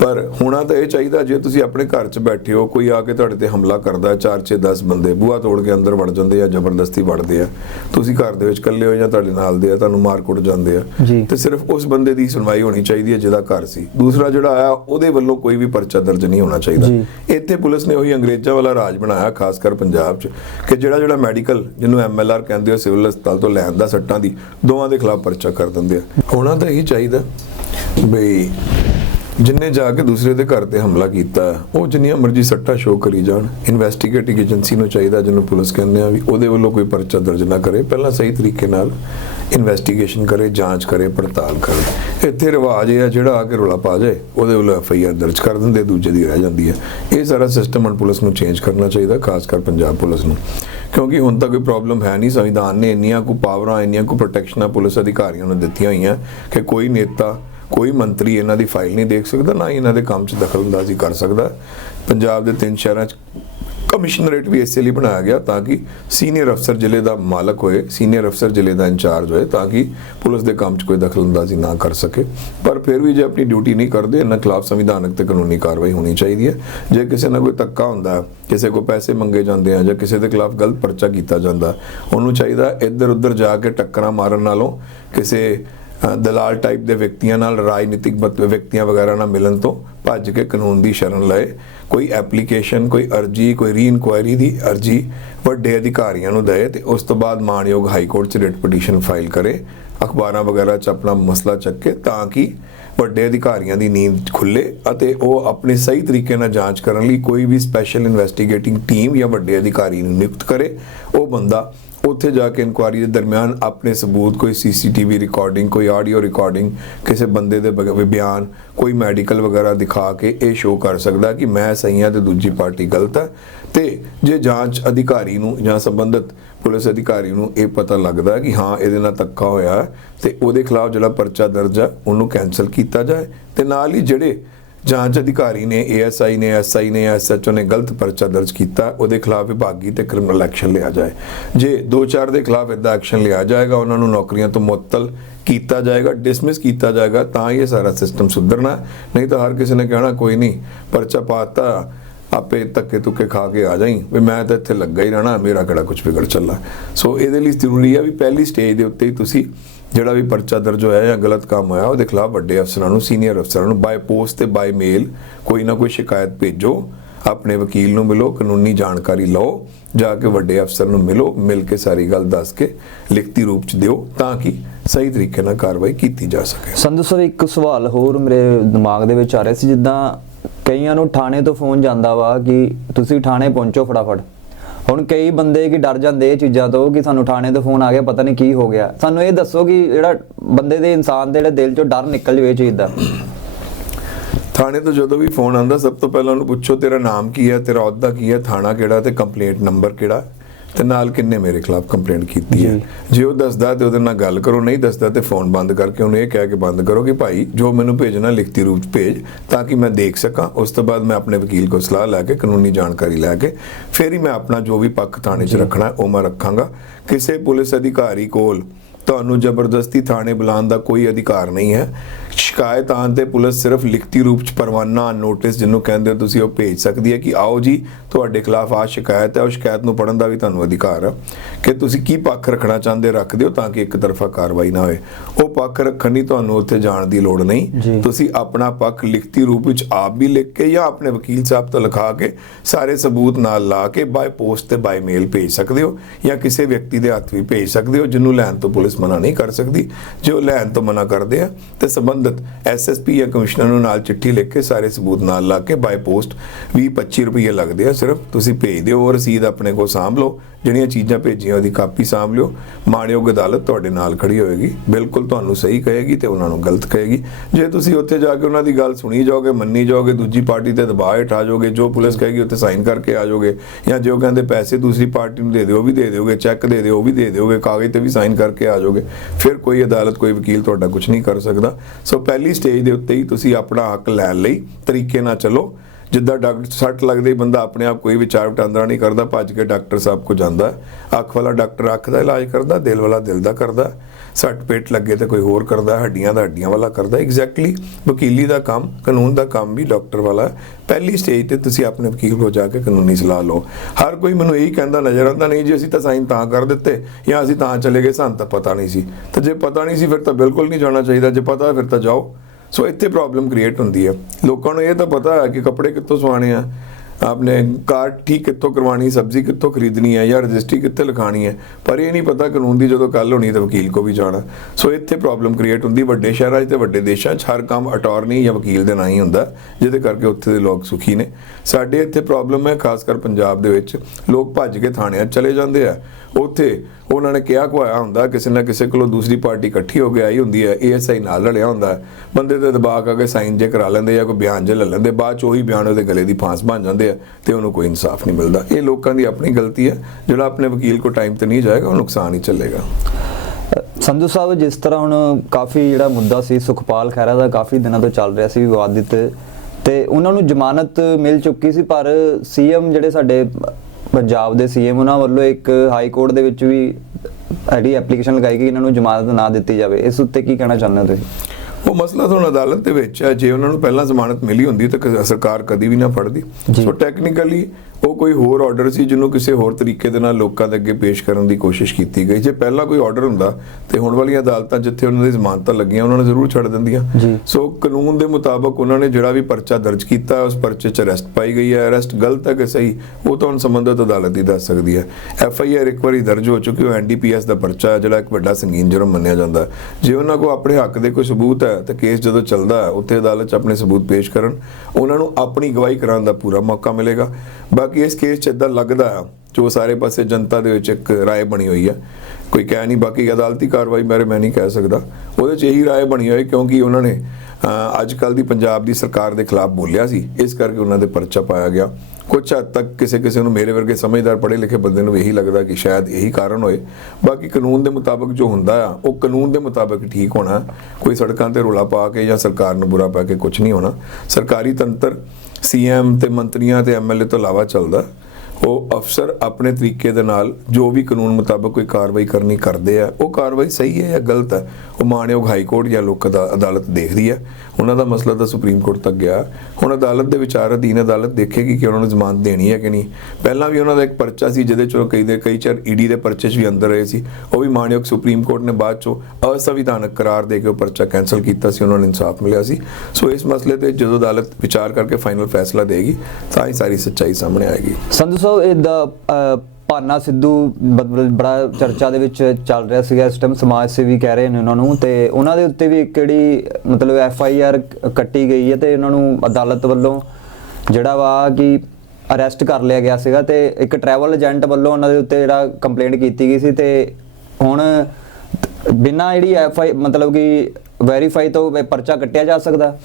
ਪਰ ਹੋਣਾ ਤਾਂ ਇਹ ਚਾਹੀਦਾ ਜੇ ਤੁਸੀਂ ਆਪਣੇ ਘਰ 'ਚ ਬੈਠੇ ਹੋ ਕੋਈ ਆ ਕੇ ਤੁਹਾਡੇ ਤੇ ਹਮਲਾ ਕਰਦਾ 4 6 10 ਬੰਦੇ ਬੂਹਾ ਤੋੜ ਕੇ ਅੰਦਰ ਵੜ ਜਾਂਦੇ ਆ ਜ਼ਬਰਦਸਤੀ ਵੜਦੇ ਆ। ਤੁਸੀਂ ਘਰ ਦੇ ਵਿੱਚ ਇਕੱਲੇ ਹੋ ਜਾਂ ਤੁਹਾਡੇ ਨਾਲ ਦੇ ਆ ਤੁਹਾਨੂੰ ਮਾਰ ਕੁੱਟ ਜਾਂਦੇ ਆ। ਤੇ ਸਿਰਫ ਉਸ ਬੰਦੇ ਦੀ ਸੁਣਵਾਈ ਹੋਣੀ ਚਾਹੀਦੀ ਹੈ ਜਿਹਦਾ ਘਰ ਸੀ। ਦੂਸਰਾ ਜਿਹੜਾ ਆਇਆ ਉਹਦੇ ਵੱਲੋਂ ਕੋਈ ਵੀ ਪਰਚਾ ਦਰਜ ਨਹੀਂ ਹੋਣਾ ਚਾਹੀਦਾ। ਇੱਥੇ ਪੁਲਿਸ ਨੇ ਉਹੀ ਅੰਗਰੇਜ਼ਾਂ ਵਾਲਾ ਰਾਜ ਬਣਾਇਆ ਖਾਸ ਕਰ ਪੰਜਾਬ 'ਚ ਕਿ ਜਿਹੜਾ ਜਿਹੜਾ ਮੈਡੀਕਲ ਜਿਹਨੂੰ ਐਮਐਲਆਰ ਕਹਿੰਦੇ ਹੋ ਸਿਵਲ ਹਸਪਤਾਲ ਤੋਂ ਲੈਣ ਦਾ ਸੱਟਾਂ ਦੀ ਦੋਵਾਂ ਦੇ ਖਿਲਾਫ ਪਰਚਾ ਕਰ ਦਿੰਦੇ ਆ। ਹੋਣਾ ਤਾਂ ਇਹੀ ਚਾਹੀਦਾ ਬਈ ਜਿੰਨੇ ਜਾ ਕੇ ਦੂਸਰੇ ਦੇ ਘਰ ਤੇ ਹਮਲਾ ਕੀਤਾ, ਉਹ ਜਿੰਨੀਆਂ ਮਰਜ਼ੀ ਸੱਟਾਂ ਸ਼ੋਅ ਕਰੀ ਜਾਣ ਇਨਵੈਸਟੀਗੇਟਿੰਗ ਏਜੰਸੀ ਨੂੰ ਚਾਹੀਦਾ ਜਿਹਨੂੰ ਪੁਲਿਸ ਕਹਿੰਦੇ ਆ ਵੀ ਉਹਦੇ ਵੱਲੋਂ ਕੋਈ ਪਰਚਾ ਦਰਜ ਨਾ ਕਰੇ, ਪਹਿਲਾਂ ਸਹੀ ਤਰੀਕੇ ਨਾਲ ਇਨਵੈਸਟੀਗੇਸ਼ਨ ਕਰੇ, ਜਾਂਚ ਕਰੇ, ਪੜਤਾਲ ਕਰੇ। ਇੱਥੇ ਰਿਵਾਜ ਇਹ ਆ, ਜਿਹੜਾ ਆ ਕੇ ਰੋਲਾ ਪਾ ਜਾਏ, ਉਹਦੇ ਵੱਲੋਂ ਐਫ ਆਈ ਆਰ ਦਰਜ ਕਰ ਦਿੰਦੇ, ਦੂਜੇ ਦੀ ਰਹਿ ਜਾਂਦੀ ਹੈ। ਇਹ ਸਾਰਾ ਸਿਸਟਮ ਹੁਣ ਪੁਲਿਸ ਨੂੰ ਚੇਂਜ ਕਰਨਾ ਚਾਹੀਦਾ, ਖਾਸ ਕਰ ਪੰਜਾਬ ਪੁਲਿਸ ਨੂੰ। ਕਿਉਂਕਿ ਹੁਣ ਤਾਂ ਕੋਈ ਪ੍ਰੋਬਲਮ ਹੈ ਨਹੀਂ, ਸੰਵਿਧਾਨ ਨੇ ਇੰਨੀਆਂ ਕੋ ਪਾਵਰਾਂ ਇੰਨੀਆਂ ਕੋ ਪ੍ਰੋਟੈਕਸ਼ਨਾਂ ਪੁਲਿਸ ਅਧਿਕਾਰੀਆਂ ਨੂੰ ਦਿੱਤੀਆਂ ਹੋਈਆਂ ਕਿ ਕੋਈ ਨੇਤਾ ਕੋਈ ਮੰਤਰੀ ਇਹਨਾਂ ਦੀ ਫਾਈਲ ਨਹੀਂ ਦੇਖ ਸਕਦਾ, ਨਾ ਹੀ ਇਹਨਾਂ ਦੇ ਕੰਮ 'ਚ ਦਖਲਅੰਦਾਜ਼ੀ ਕਰ ਸਕਦਾ। ਪੰਜਾਬ ਦੇ ਤਿੰਨ ਸ਼ਹਿਰਾਂ 'ਚ ਕਮਿਸ਼ਨਰੇਟ ਵੀ ਇਸੇ ਲਈ ਬਣਾਇਆ ਗਿਆ ਤਾਂ ਕਿ ਸੀਨੀਅਰ ਅਫਸਰ ਜ਼ਿਲ੍ਹੇ ਦਾ ਮਾਲਕ ਹੋਏ, ਸੀਨੀਅਰ ਅਫਸਰ ਜ਼ਿਲ੍ਹੇ ਦਾ ਇੰਚਾਰਜ ਹੋਏ ਤਾਂ ਕਿ ਪੁਲਿਸ ਦੇ ਕੰਮ 'ਚ ਕੋਈ ਦਖਲਅੰਦਾਜ਼ੀ ਨਾ ਕਰ ਸਕੇ। ਪਰ ਫਿਰ ਵੀ ਜੇ ਆਪਣੀ ਡਿਊਟੀ ਨਹੀਂ ਕਰਦੇ, ਇਹਨਾਂ ਖਿਲਾਫ ਸੰਵਿਧਾਨਕ ਤੇ ਕਾਨੂੰਨੀ ਕਾਰਵਾਈ ਹੋਣੀ ਚਾਹੀਦੀ ਹੈ। ਜੇ ਕਿਸੇ ਨਾਲ ਕੋਈ ਧੱਕਾ ਹੁੰਦਾ, ਕਿਸੇ ਕੋ ਪੈਸੇ ਮੰਗੇ ਜਾਂਦੇ ਆ ਜਾਂ ਕਿਸੇ ਦੇ ਖਿਲਾਫ ਗਲਤ ਪਰਚਾ ਕੀਤਾ ਜਾਂਦਾ, ਉਹਨੂੰ ਚਾਹੀਦਾ ਇੱਧਰ ਉੱਧਰ ਜਾ ਕੇ ਟੱਕਰਾਂ ਮਾਰਨ ਨਾਲੋਂ ਕਿਸੇ ਦਲਾਲ ਟਾਈਪ ਦੇ ਵਿਅਕਤੀਆਂ ਨਾਲ ਰਾਜਨੀਤਿਕ ਬਤ- ਵਿਅਕਤੀਆਂ ਵਗੈਰਾ ਨਾਲ ਮਿਲਣ ਤੋਂ ਭੱਜ ਕੇ ਕਾਨੂੰਨ ਦੀ ਸ਼ਰਨ ਲਏ। ਕੋਈ ਐਪਲੀਕੇਸ਼ਨ ਕੋਈ ਅਰਜੀ, ਕੋਈ ਰੀ ਇਨਕੁਆਇਰੀ ਦੀ ਅਰਜੀ ਵੱਡੇ ਅਧਿਕਾਰੀਆਂ ਨੂੰ ਦੇ ਤੇ ਉਸ ਤੋਂ ਬਾਅਦ ਮਾਨਯੋਗ ਹਾਈ ਕੋਰਟ 'ਚ ਰਿਟ ਪਟੀਸ਼ਨ ਫਾਈਲ ਕਰੇ। ਅਖਬਾਰਾਂ ਵਗੈਰਾ 'ਚ ਆਪਣਾ ਮਸਲਾ ਚੱਕੇ ਤਾਂ ਕਿ ਵੱਡੇ ਅਧਿਕਾਰੀਆਂ ਦੀ ਨੀਂਦ ਖੁੱਲੇ ਅਤੇ ਉਹ ਆਪਣੇ ਸਹੀ ਤਰੀਕੇ ਨਾਲ ਜਾਂਚ ਕਰਨ ਲਈ ਕੋਈ ਵੀ ਸਪੈਸ਼ਲ ਇਨਵੈਸਟੀਗੇਟਿੰਗ ਟੀਮ ਜਾਂ ਵੱਡੇ ਅਧਿਕਾਰੀ ਨੂੰ ਨਿਯੁਕਤ ਕਰੇ। ਉਹ ਬੰਦਾ ਉੱਥੇ ਜਾ ਕੇ ਇਨਕੁਆਇਰੀ ਦੇ ਦਰਮਿਆਨ ਆਪਣੇ ਸਬੂਤ, ਕੋਈ ਸੀਸੀਟੀਵੀ ਰਿਕਾਰਡਿੰਗ ਕੋਈ ਆਡੀਓ ਰਿਕਾਰਡਿੰਗ ਕਿਸੇ ਬੰਦੇ ਦੇ ਬਗ- ਬਿਆਨ, ਕੋਈ ਮੈਡੀਕਲ ਵਗੈਰਾ ਦਿਖਾ ਕੇ ਇਹ ਸ਼ੋਅ ਕਰ ਸਕਦਾ ਕਿ ਮੈਂ ਸਹੀ ਹਾਂ ਤੇ ਦੂਜੀ ਪਾਰਟੀ ਗਲਤ ਹੈ। ਤੇ ਜੇ ਜਾਂਚ ਅਧਿਕਾਰੀ ਨੂੰ ਜਾਂ ਸੰਬੰਧਿਤ ਪੁਲਿਸ ਅਧਿਕਾਰੀ ਨੂੰ ਇਹ ਪਤਾ ਲੱਗਦਾ ਕਿ ਹਾਂ, ਇਹਦੇ ਨਾਲ ਧੱਕਾ ਹੋਇਆ ਹੈ ਤੇ ਉਹਦੇ ਖਿਲਾਫ ਜਿਹੜਾ ਪਰਚਾ ਦਰਜ ਹੈ, ਉਹਨੂੰ ਕੈਨਸਲ ਕੀਤਾ ਜਾਏ ਤੇ ਨਾਲ ਹੀ ਜਿਹੜੇ ਜਾਂਚ ਅਧਿਕਾਰੀ ਨੇ ਏਐਸਆਈ ਨੇ ਐਸਆਈ ਨੇ ਐਸਐਚਓ ਨੇ ਗਲਤ ਪਰਚਾ ਦਰਜ ਕੀਤਾ, ਉਹਦੇ ਖਿਲਾਫ ਵਿਭਾਗੀ ਤੇ ਕ੍ਰਿਮੀਨਲ ਐਕਸ਼ਨ ਲਿਆ ਜਾਏ। ਜੇ ਦੋ ਚਾਰ ਦੇ ਖਿਲਾਫ ਇਦਾਂ ਐਕਸ਼ਨ ਲਿਆ ਜਾਏਗਾ, ਉਹਨਾਂ ਨੂੰ ਨੌਕਰੀਆਂ ਤੋਂ ਮੁਅੱਤਲ ਕੀਤਾ ਜਾਏਗਾ ਡਿਸਮਿਸ ਕੀਤਾ ਜਾਏਗਾ, ਤਾਂ ਹੀ ਇਹ ਸਾਰਾ ਸਿਸਟਮ ਸੁਧਰਨਾ। ਨਹੀਂ ਤਾਂ ਹਰ ਕਿਸੇ ਨੇ ਕਹਿਣਾ, ਕੋਈ ਨਹੀਂ, ਪਰਚਾ ਪਾਤਾ ਆਪੇ ਧੱਕੇ ਤੁੱਕੇ ਖਾ ਕੇ ਆ ਜਾਈ। ਵੀ ਮੈਂ ਤਾਂ ਇੱਥੇ ਲੱਗਾ ਹੀ ਰਹਿਣਾ, ਮੇਰਾ ਕਿਹੜਾ ਕੁਝ ਵਿਗੜ ਚੱਲਾ ਸੋ ਇਹਦੇ ਲਈ ਜ਼ਰੂਰੀ ਹੈ ਵੀ ਪਹਿਲੀ ਸਟੇਜ ਦੇ ਉੱਤੇ ਹੀ ਤੁਸੀਂ ਜਿਹੜਾ ਵੀ ਪਰਚਾ ਦਰਜ ਹੋਇਆ ਜਾਂ ਗਲਤ ਕੰਮ ਹੋਇਆ, ਉਹਦੇ ਖਿਲਾਫ ਵੱਡੇ ਅਫਸਰਾਂ ਨੂੰ ਸੀਨੀਅਰ ਅਫਸਰਾਂ ਨੂੰ ਬਾਈ ਪੋਸਟ ਤੇ ਬਾਈ ਮੇਲ ਕੋਈ ਨਾ ਕੋਈ ਸ਼ਿਕਾਇਤ ਭੇਜੋ। ਆਪਣੇ ਵਕੀਲ ਨੂੰ ਮਿਲੋ, ਕਾਨੂੰਨੀ ਜਾਣਕਾਰੀ ਲਓ, ਜਾ ਕੇ ਵੱਡੇ ਅਫਸਰ ਨੂੰ ਮਿਲੋ, ਮਿਲ ਕੇ ਸਾਰੀ ਗੱਲ ਦੱਸ ਕੇ ਲਿਖਤੀ ਰੂਪ ਚ ਦਿਓ ਤਾਂ ਕਿ ਸਹੀ ਤਰੀਕੇ ਨਾਲ ਕਾਰਵਾਈ ਕੀਤੀ ਜਾ ਸਕੇ। ਸੰਧੂ ਸਾਹਿਬ ਇੱਕ ਸਵਾਲ ਹੋਰ ਮੇਰੇ ਦਿਮਾਗ ਦੇ ਵਿੱਚ ਆ ਰਿਹਾ ਸੀ, ਜਿੱਦਾਂ ਕਈਆਂ ਨੂੰ ਥਾਣੇ ਤੋਂ ਫੋਨ ਜਾਂਦਾ ਵਾ ਕਿ ਤੁਸੀਂ ਥਾਣੇ ਪਹੁੰਚੋ ਫਟਾਫਟ। ਹੁਣ ਕਈ ਬੰਦੇ ਕਿ ਡਰ ਜਾਂਦੇ ਇਹ ਚੀਜ਼ਾਂ ਤੋਂ ਕਿ ਸਾਨੂੰ ਥਾਣੇ ਤੋਂ ਫੋਨ ਆ ਗਿਆ, ਪਤਾ ਨਹੀਂ ਕੀ ਹੋ ਗਿਆ। ਸਾਨੂੰ ਇਹ ਦੱਸੋ ਕਿ ਜਿਹੜਾ ਬੰਦੇ ਦੇ ਇਨਸਾਨ ਦੇ ਜਿਹੜੇ ਦਿਲ ਚੋਂ ਡਰ ਨਿਕਲ ਜਵੇ ਇਹ ਚੀਜ਼ ਦਾ। ਥਾਣੇ ਤੋਂ ਜਦੋਂ ਵੀ ਫੋਨ ਆਉਂਦਾ, ਸਭ ਤੋਂ ਪਹਿਲਾਂ ਉਹਨੂੰ ਪੁੱਛੋ, ਤੇਰਾ ਨਾਮ ਕੀ ਹੈ, ਤੇਰਾ ਅਹੁਦਾ ਕੀ ਹੈ, ਥਾਣਾ ਕਿਹੜਾ ਤੇ ਕੰਪਲੇਂਟ ਨੰਬਰ ਕਿਹੜਾ। ਤੇ ਨਾਲ ਕਿੰਨੇ ਮੇਰੇ ਖਿਲਾਫ ਕੰਪਲੇਂਟ ਕੀਤੀ ਹੈ। ਜੇ ਉਹ ਦੱਸਦਾ ਤੇ ਉਹਦੇ ਨਾਲ ਗੱਲ ਕਰੋ ਨਹੀਂ ਦੱਸਦਾ ਤੇ ਫੋਨ ਬੰਦ ਕਰਕੇ ਉਹਨੂੰ ਇਹ ਕਹਿ ਕੇ ਬੰਦ ਕਰੋ ਕਿ ਭਾਈ ਜੋ ਮੈਨੂੰ ਭੇਜਣਾ ਲਿਖਤੀ ਰੂਪ ਭੇਜ ਤਾਂ ਕਿ ਮੈਂ ਦੇਖ ਸਕਾਂ। ਉਸ ਤੋਂ ਬਾਅਦ ਮੈਂ ਆਪਣੇ ਵਕੀਲ ਕੋਲ ਸਲਾਹ ਲੈ ਕੇ ਕਾਨੂੰਨੀ ਜਾਣਕਾਰੀ ਲੈ ਕੇ ਫਿਰ ਹੀ ਮੈਂ ਆਪਣਾ ਜੋ ਵੀ ਪੱਖ ਥਾਣੇ 'ਚ ਰੱਖਣਾ ਉਹ ਮੈਂ ਰੱਖਾਂਗਾ। ਕਿਸੇ ਪੁਲਿਸ ਅਧਿਕਾਰੀ ਕੋਲ ਤੁਹਾਨੂੰ ਜ਼ਬਰਦਸਤੀ ਥਾਣੇ ਬੁਲਾਉਣ ਦਾ ਕੋਈ ਅਧਿਕਾਰ ਨਹੀਂ ਹੈ। ਸ਼ਿਕਾਇਤ ਆਉਣ ਤੇ ਪੁਲਿਸ ਸਿਰਫ ਲਿਖਤੀ ਰੂਪ ਚ ਪਰਵਾਨਾ ਨੋਟਿਸ ਜਿਹਨੂੰ ਕਹਿੰਦੇ ਹੋ ਤੁਸੀਂ ਉਹ ਭੇਜ ਸਕਦੀ ਹੈ ਕਿ ਆਓ ਜੀ ਤੁਹਾਡੇ ਖਿਲਾਫ ਆ ਸ਼ਿਕਾਇਤ ਹੈ ਉਹ ਸ਼ਿਕਾਇਤ ਨੂੰ ਪੜਨ ਦਾ ਵੀ ਤੁਹਾਨੂੰ ਅਧਿਕਾਰ ਹੈ ਕਿ ਤੁਸੀਂ ਕੀ ਪੱਖ ਰੱਖਣਾ ਚਾਹੁੰਦੇ ਰੱਖ ਦਿਓ ਤਾਂ ਕਿ ਇੱਕ ਤਰਫਾ ਕਾਰਵਾਈ ਨਾ ਹੋਏ। ਉਹ ਪੱਖ ਰੱਖਣ ਦੀ ਤੁਹਾਨੂੰ ਉੱਥੇ ਜਾਣ ਦੀ ਲੋੜ। ਨਹੀਂ। ਤੁਸੀਂ ਆਪਣਾ ਪੱਖ ਲਿਖਤੀ ਰੂਪ ਵਿੱਚ ਆਪ ਵੀ ਲਿਖ ਕੇ ਜਾਂ ਆਪਣੇ ਵਕੀਲ ਸਾਹਿਬ ਤੋਂ ਲਿਖਾ ਕੇ ਸਾਰੇ ਸਬੂਤ ਨਾਲ ਲਾ ਕੇ ਬਾਈ ਪੋਸਟ ਤੇ ਬਾਈ ਮੇਲ ਭੇਜ ਸਕਦੇ ਹੋ ਜਾਂ ਕਿਸੇ ਵਿਅਕਤੀ ਦੇ ਹੱਥ ਵੀ ਭੇਜ ਸਕਦੇ ਹੋ ਜਿਹਨੂੰ ਲੈਣ ਤੋਂ ਪੁਲਿਸ ਮਨਾ ਨਹੀਂ ਕਰ ਸਕਦੀ। ਜੇ ਉਹ ਲੈਣ ਤੋਂ ਮਨਾ ਕਰਦੇ ਆ ਤੇ ਸੰਬੰਧਿਤ ਐਸਐਸਪੀ ਜਾਂ ਕਮਿਸ਼ਨਰ ਨੂੰ ਨਾਲ ਚਿੱਠੀ ਲਿਖ ਕੇ ਸਾਰੇ ਸਬੂਤ ਨਾਲ ਲਾ ਕੇ ਬਾਈ ਪੋਸਟ 20 25 ਰੁਪਏ ਲੱਗਦੇ ਆ ਸਿਰਫ। ਤੁਸੀਂ ਭੇਜ ਦਿਓ ਰਸੀਦ ਆਪਣੇ ਕੋਲ ਸਾਂਭ ਲਓ। ਜਿਹੜੀਆਂ ਚੀਜ਼ਾਂ ਭੇਜੀਆਂ ਉਹਦੀ ਕਾਪੀ ਸਾਂਭ ਲਿਓ। ਮਾਣਯੋਗ ਅਦਾਲਤ ਤੁਹਾਡੇ ਨਾਲ ਖੜੀ ਹੋਏਗੀ। ਬਿਲਕੁਲ ਤੁਹਾਨੂੰ ਸਹੀ ਕਹੇਗੀ ਤੇ ਉਹਨਾਂ ਨੂੰ ਗਲਤ ਕਹੇਗੀ। ਜੇ ਤੁਸੀਂ ਉੱਥੇ ਜਾ ਕੇ ਉਹਨਾਂ ਦੀ ਗੱਲ ਸੁਣੀ ਜਾਓਗੇ, ਮੰਨੀ ਜਾਓਗੇ, ਦੂਜੀ ਪਾਰਟੀ ਤੇ ਦਬਾਅ ਹੇਠ ਆ ਜਾਓਗੇ, ਜੋ ਪੁਲਿਸ ਕਹੇਗੀ ਉੱਥੇ ਸਾਈਨ ਕਰਕੇ ਆ ਜਾਓਗੇ, ਜਾਂ ਜੋ ਕਹਿੰਦੇ ਪੈਸੇ ਦੂਸਰੀ ਪਾਰਟੀ ਨੂੰ ਦੇ ਦਿਓ, ਉਹ ਵੀ ਦੇ ਦਿਓਗੇ, ਚੈੱਕ ਦੇ ਦਿਓ, ਉਹ ਵੀ ਦੇ ਦਿਓਗੇ, ਕਾਗਜ਼ ਤੇ ਵੀ ਸਾਈਨ ਕਰਕੇ ਆ ਜਾਓਗੇ, ਫਿਰ ਕੋਈ ਅਦਾਲਤ, ਕੋਈ ਵਕੀਲ ਤੁਹਾਡਾ ਕੁਝ ਨਹੀਂ ਕਰ ਸਕਦਾ। ਸੋ ਪਹਿਲੀ ਸਟੇਜ ਦੇ ਉੱਤੇ ਹੀ ਤੁਸੀਂ ਆਪਣਾ ਹੱਕ ਲੈਣ ਲਈ ਤਰੀਕੇ ਨਾਲ ਚੱਲੋ। ਜਿੱਦਾਂ ਡਾਕਟਰ ਸੱਟ ਲੱਗਦੇ, ਬੰਦਾ ਆਪਣੇ ਆਪ ਕੋਈ ਵਿਚਾਰ ਵਟਾਂਦਰਾ ਨਹੀਂ ਕਰਦਾ, ਭੱਜ ਕੇ ਡਾਕਟਰ ਸਾਹਿਬ ਕੋ ਜਾਂਦਾ। ਅੱਖ ਵਾਲਾ ਡਾਕਟਰ ਅੱਖ ਦਾ ਇਲਾਜ ਕਰਦਾ, ਦਿਲ ਵਾਲਾ ਦਿਲ ਦਾ ਕਰਦਾ। ਸੱਟ ਪੇਟ ਲੱਗੇ ਤੇ ਕੋਈ ਹੋਰ ਕਰਦਾ, ਹੱਡੀਆਂ ਦਾ ਹੱਡੀਆਂ ਵਾਲਾ ਕਰਦਾ। ਐਗਜ਼ੈਕਟਲੀ ਵਕੀਲੀ ਦਾ ਕੰਮ, ਕਾਨੂੰਨ ਦਾ ਕੰਮ ਵੀ ਡਾਕਟਰ ਵਾਲਾ ਪਹਿਲੀ ਸਟੇਜ ਤੇ ਤੁਸੀਂ ਆਪਣੇ ਵਕੀਲ ਕੋਲ ਜਾ ਕੇ ਕਾਨੂੰਨੀ ਸਲਾਹ ਲਓ। ਹਰ ਕੋਈ ਮੈਨੂੰ ਇਹੀ ਕਹਿੰਦਾ ਨਜ਼ਰ ਆਉਂਦਾ, ਨਹੀਂ ਜੀ ਅਸੀਂ ਤਾਂ ਸਾਈਨ ਤਾਂ ਕਰ ਦਿੱਤੇ ਜਾਂ ਅਸੀਂ ਤਾਂ ਚਲੇ ਗਏ, ਸਾਨੂੰ ਤਾਂ ਪਤਾ ਨਹੀਂ ਸੀ। ਤੇ ਜੇ ਪਤਾ ਨਹੀਂ ਸੀ, ਫਿਰ ਤਾਂ ਬਿਲਕੁਲ ਨਹੀਂ ਜਾਣਾ ਚਾਹੀਦਾ। ਜੇ ਪਤਾ ਫਿਰ ਤਾਂ ਜਾਓ। ਸੋ ਇੱਥੇ ਪ੍ਰੋਬਲਮ ਕ੍ਰੀਏਟ ਹੁੰਦੀ ਹੈ ਲੋਕਾਂ ਨੂੰ ਇਹ ਤਾਂ ਪਤਾ ਹੈ ਕਿ ਕੱਪੜੇ ਕਿੱਥੋਂ ਸਵਾਣੇ ਆ। ਆਪਨੇ ਕਾਰ ਠੀਕ ਕਿੱਥੋਂ ਕਰਵਾਣੀ ਸਬਜ਼ੀ ਕਿੱਥੋਂ ਖਰੀਦਣੀ ਹੈ ਜਾਂ ਰਜਿਸਟਰੀ ਕਿੱਥੇ ਲਿਖਾਣੀ ਹੈ ਪਰ ਇਹ ਨਹੀਂ ਪਤਾ ਕਾਨੂੰਨ ਦੀ ਜਦੋਂ ਕੱਲ ਹੋਣੀ ਤਾਂ ਵਕੀਲ ਕੋ ਵੀ ਜਾਣਾ। ਸੋ ਇੱਥੇ ਪ੍ਰੋਬਲਮ ਕ੍ਰੀਏਟ ਹੁੰਦੀ। ਵੱਡੇ ਸ਼ਹਿਰਾਂ 'ਚ ਤੇ ਵੱਡੇ ਦੇਸ਼ਾਂ 'ਚ ਹਰ ਕੰਮ ਅਟਾਰਨੀ ਜਾਂ ਵਕੀਲ ਦੇ ਨਾਂ ਹੀ ਹੁੰਦਾ, ਜਿਹਦੇ ਕਰਕੇ ਉੱਥੇ ਦੇ ਲੋਕ ਸੁਖੀ ਨੇ। ਸਾਡੇ ਇੱਥੇ ਪ੍ਰੋਬਲਮ ਹੈ ਖਾਸ ਕਰ ਪੰਜਾਬ ਦੇ ਵਿੱਚ। ਲੋਕ ਭੱਜ ਕੇ ਥਾਣਿਆਂ 'ਚ ਚਲੇ ਜਾਂਦੇ ਆ। ਉੱਥੇ ਉਹਨਾਂ ਨੇ ਕਿਹਾ ਕੁਆਇਆ ਹੁੰਦਾ ਕਿਸੇ ਨਾ ਕਿਸੇ ਕੋਲੋਂ ਦੂਸਰੀ ਪਾਰਟੀ ਇਕੱਠੀ ਹੋ ਕੇ ਆਈ ਹੁੰਦੀ ਹੈ ਏਐਸਆਈ ਨਾਲ ਲੜਿਆ ਹੁੰਦਾ ਬੰਦੇ ਤੇ ਦਬਾਅ ਕਰਕੇ ਸਾਈਨ ਜੇ ਕਰਾ ਲੈਂਦੇ ਜਾਂ ਕੋਈ ਬਿਆਨ ਜੇ ਲੈ ਲੈਂਦੇ, ਬਾਅਦ ਚ ਉਹੀ ਬਿਆਨ ਉਹਦੇ ਗਲੇ ਦੀ ਫਾਂਸ ਬਣ ਜਾਂਦੇ ਆ ਤੇ ਉਹਨੂੰ ਕੋਈ ਇਨਸਾਫ ਨਹੀਂ ਮਿਲਦਾ। ਇਹ ਲੋਕਾਂ ਦੀ ਆਪਣੀ ਗਲਤੀ ਹੈ, ਜਿਹੜਾ ਆਪਣੇ ਵਕੀਲ ਕੋ ਟਾਈਮ ਤੇ ਨਹੀਂ ਜਾਏਗਾ, ਉਹ ਨੁਕਸਾਨ ਹੀ ਚੱਲੇਗਾ। ਸੰਧੂ ਸਾਹਿਬ, ਜਿਸ ਤਰ੍ਹਾਂ ਹੁਣ ਕਾਫੀ ਜਿਹੜਾ ਮੁੱਦਾ ਸੀ ਸੁਖਪਾਲ ਖਹਿਰਾ ਦਾ ਕਾਫੀ ਦਿਨਾਂ ਤੋਂ ਚੱਲ ਰਿਹਾ ਸੀ ਵਿਵਾਦਿਤ ਤੇ ਉਹਨਾਂ ਨੂੰ ਜ਼ਮਾਨਤ ਮਿਲ ਚੁੱਕੀ ਸੀ, ਪਰ ਸੀਐਮ ਜਿਹੜੇ ਸਾਡੇ ਪੰਜਾਬ ਦੇ ਸੀਐਮ ਉਹਨਾਂ ਵੱਲੋਂ ਇੱਕ ਹਾਈ ਕੋਰਟ ਦੇ ਵਿੱਚ ਵੀ ਐਡੀ ਐਪਲੀਕੇਸ਼ਨ ਲਗਾਈ ਕਿ ਇਹਨਾਂ ਨੂੰ ਜ਼ਮਾਨਤ ਨਾ ਦਿੱਤੀ ਜਾਵੇ। ਇਸ ਉੱਤੇ ਕੀ ਕਹਿਣਾ ਚਾਹੁੰਦੇ ਹੋ ਤੁਸੀਂ? ਉਹ ਮਸਲਾ ਤਾਂ ਹੁਣ ਅਦਾਲਤ ਦੇ ਵਿੱਚ ਹੈ। ਜੇ ਉਹਨਾਂ ਨੂੰ ਪਹਿਲਾਂ ਜ਼ਮਾਨਤ ਮਿਲੀ ਹੁੰਦੀ ਤਾਂ ਸਰਕਾਰ ਕਦੀ ਵੀ ਨਾ ਫੜਦੀ। ਸੋ ਟੈਕਨੀਕਲੀ ਉਹ ਕੋਈ ਹੋਰ ਆਰਡਰ ਸੀ ਜਿਹਨੂੰ ਕਿਸੇ ਹੋਰ ਤਰੀਕੇ ਦੇ ਨਾਲ ਲੋਕਾਂ ਦੇ ਅੱਗੇ ਪੇਸ਼ ਕਰਨ ਦੀ ਕੋਸ਼ਿਸ਼ ਕੀਤੀ ਗਈ? ਜੇ ਪਹਿਲਾਂ ਕੋਈ ਆਰਡਰ ਹੁੰਦਾ ਤੇ ਹੁਣ ਵਾਲੀਆਂ ਅਦਾਲਤਾਂ ਜਿੱਥੇ ਉਹਨਾਂ ਦੀ ਜ਼ਮਾਨਤਾਂ ਲੱਗੀਆਂ ਉਹਨਾਂ ਨੇ ਜ਼ਰੂਰ ਛੱਡ ਦਿੰਦੀਆਂ। ਸੋ ਕਾਨੂੰਨ ਦੇ ਮੁਤਾਬਕ ਉਹਨਾਂ ਨੇ ਜਿਹੜਾ ਵੀ ਪਰਚਾ ਦਰਜ ਕੀਤਾ ਉਸ ਪਰਚੇ 'ਚ ਅਰੈਸਟ ਪਾਈ ਗਈ ਹੈ। ਅਰੈਸਟ ਗਲਤ ਹੈ ਕਿ ਸਹੀ ਉਹ ਤਾਂ ਹੁਣ ਸੰਬੰਧਿਤ ਅਦਾਲਤ ਹੀ ਦੱਸ ਸਕਦੀ ਹੈ। ਐਫ ਆਈ ਆਰ ਇੱਕ ਵਾਰੀ ਦਰਜ ਹੋ ਚੁੱਕੀ ਉਹ ਐਨਡੀਪੀਐਸ ਦਾ ਪਰਚਾ ਹੈ ਜਿਹੜਾ ਇੱਕ ਵੱਡਾ ਸੰਗੀਨ ਜੁਰਮ ਮੰਨਿਆ ਜਾਂਦਾ। ਜੇ ਉਹਨਾਂ ਕੋਲ ਆਪਣੇ ਹੱਕ ਦੇ ਕੋਈ ਸਬੂਤ ਹੈ ਤਾਂ ਕੇਸ ਜਦੋਂ ਚੱਲਦਾ ਹੈ ਉੱਥੇ ਅਦਾਲਤ 'ਚ ਆਪਣੇ ਸਬੂਤ ਪੇਸ਼ ਕਰਨ। ਉਹਨਾਂ ਨੂੰ ਆਪਣੀ ਗਵਾਹੀ ਕਰਾਉਣ ਦਾ ਪੂਰਾ ਮੌਕਾ ਮਿਲੇਗਾ। ਬਾਕੀ ਇਸ ਕੇਸ 'ਚ ਇਦਾਂ ਲੱਗਦਾ ਹੈ ਜੋ ਸਾਰੇ ਪਾਸੇ ਜਨਤਾ ਦੇ ਵਿੱਚ ਇੱਕ رائے ਬਣੀ ਹੋਈ ਹੈ ਕੋਈ ਕਹਿ ਨਹੀਂ ਬਾਕੀ ਅਦਾਲਤੀ ਕਾਰਵਾਈ ਬਾਰੇ ਮੈਂ ਨਹੀਂ ਕਹਿ ਸਕਦਾ ਉਹਦੇ 'ਚ ਇਹੀ رائے ਬਣੀ ਹੋਈ ਕਿਉਂਕਿ ਉਹਨਾਂ ਨੇ ਅਹ, ਅੱਜ ਕੱਲ ਦੀ ਪੰਜਾਬ ਦੀ ਸਰਕਾਰ ਦੇ ਖਿਲਾਫ ਬੋਲਿਆ ਸੀ ਇਸ ਕਰਕੇ ਉਹਨਾਂ ਦੇ ਪਰਚਾ ਪਾਇਆ ਗਿਆ ਕੁਝ ਹੱਦ ਤੱਕ ਕਿਸੇ ਕਿਸੇ ਨੂੰ ਮੇਰੇ ਵਰਗੇ ਸਮਝਦਾਰ ਪੜ੍ਹੇ ਲਿਖੇ ਬੰਦੇ ਨੂੰ ਇਹੀ ਲੱਗਦਾ ਕਿ ਸ਼ਾਇਦ ਇਹੀ ਕਾਰਨ ਹੋਏ। ਬਾਕੀ ਕਾਨੂੰਨ ਦੇ ਮੁਤਾਬਕ ਜੋ ਹੁੰਦਾ ਆ, ਉਹ ਕਾਨੂੰਨ ਦੇ ਮੁਤਾਬਕ ਠੀਕ ਹੋਣਾ। ਕੋਈ ਸੜਕਾਂ ਤੇ ਰੋਲਾ ਪਾ ਕੇ ਜਾਂ ਸਰਕਾਰ ਨੂੰ ਬੁਰਾ ਪਾ ਕੇ ਕੁਝ ਨਹੀਂ ਹੋਣਾ। ਸਰਕਾਰੀ ਤੰਤਰ, ਸੀਐਮ ਤੇ ਮੰਤਰੀਆਂ ਤੇ ਐਮਐਲਏ ਤੋਂ ਇਲਾਵਾ ਚੱਲਦਾ। ਉਹ ਅਫਸਰ ਆਪਣੇ ਤਰੀਕੇ ਦੇ ਨਾਲ ਜੋ ਵੀ ਕਾਨੂੰਨ ਮੁਤਾਬਕ ਕੋਈ ਕਾਰਵਾਈ ਕਰਨੀ ਕਰਦੇ ਆ, ਉਹ ਕਾਰਵਾਈ ਸਹੀ ਹੈ ਜਾਂ ਗਲਤ ਹੈ, ਉਹ ਮਾਣਯੋਗ ਹਾਈ ਕੋਰਟ ਜਾਂ ਲੋਕ ਅਦਾ- ਅਦਾਲਤ ਦੇਖਦੀ ਹੈ। ਉਹਨਾਂ ਦਾ ਮਸਲਾ ਤਾਂ ਸੁਪਰੀਮ ਕੋਰਟ ਤੱਕ ਗਿਆ। ਹੁਣ ਅਦਾਲਤ ਦੇ ਵਿਚਾਰ ਅਧੀਨ ਅਦਾਲਤ ਦੇਖੇਗੀ ਕਿ ਉਹਨਾਂ ਨੂੰ ਜ਼ਮਾਨਤ ਦੇਣੀ ਹੈ ਕਿ ਨਹੀਂ। ਪਹਿਲਾਂ ਵੀ ਉਹਨਾਂ ਦਾ ਇੱਕ ਪਰਚਾ ਸੀ ਜਿਹਦੇ ਚੋਂ ਕਈ ਦੇ ਕਈ ਚਾਰ ਈਡੀ ਦੇ ਪਰਚੇ 'ਚ ਵੀ ਅੰਦਰ ਰਹੇ ਸੀ। ਉਹ ਵੀ ਮਾਣਯੋਗ ਸੁਪਰੀਮ ਕੋਰਟ ਨੇ ਬਾਅਦ ਚੋਂ ਅਸੰਵਿਧਾਨਕ ਕਰਾਰ ਦੇ ਕੇ ਉਹ ਪਰਚਾ ਕੈਨਸਲ ਕੀਤਾ ਸੀ ਉਹਨਾਂ ਨੂੰ ਇਨਸਾਫ ਮਿਲਿਆ ਸੀ। ਸੋ ਇਸ ਮਸਲੇ ਤੇ ਜਦੋਂ ਅਦਾਲਤ ਵਿਚਾਰ ਕਰਕੇ ਫਾਈਨਲ ਫੈਸਲਾ ਦੇਗੀ ਤਾਂ ਹੀ ਸਾਰੀ ਸੱਚਾਈ ਸਾਹਮਣੇ ਆਏਗੀ। ਸੰਧੂ ਸਾਹਿਬ ਇਹਦਾ ਅਹ, ਭਾਨਾ ਸਿੱਧੂ ਬੜਾ ਚਰਚਾ ਦੇ ਵਿੱਚ ਚੱਲ ਰਿਹਾ ਸੀਗਾ ਇਸ ਟਾਈਮ ਸਮਾਜ ਸੇਵੀ ਕਹਿ ਰਹੇ ਨੇ ਉਹਨਾਂ ਨੂੰ ਤੇ ਉਹਨਾਂ ਦੇ ਉੱਤੇ ਵੀ ਇੱਕ ਕਿਹੜੀ ਮਤਲਬ ਐਫ ਆਈ ਆਰ ਕੱਟੀ ਗਈ ਹੈ ਤੇ ਉਹਨਾਂ ਨੂੰ ਅਦਾਲਤ ਵੱਲੋਂ ਜਿਹੜਾ ਵਾ ਕਿ ਅਰੈਸਟ ਕਰ ਲਿਆ ਗਿਆ ਸੀਗਾ ਤੇ ਇੱਕ ਟਰੈਵਲ ਏਜੰਟ ਵੱਲੋਂ ਉਹਨਾਂ ਦੇ ਉੱਤੇ ਜਿਹੜਾ ਕੰਪਲੇਂਟ ਕੀਤੀ ਗਈ ਸੀ ਤੇ ਹੁਣ ਬਿਨਾਂ ਜਿਹੜੀ ਐਫ ਆਈ ਮਤਲਬ ਕਿ ਵੈਰੀਫਾਈ ਤੋਂ ਪਰਚਾ ਕੱਟਿਆ ਜਾ ਸਕਦਾ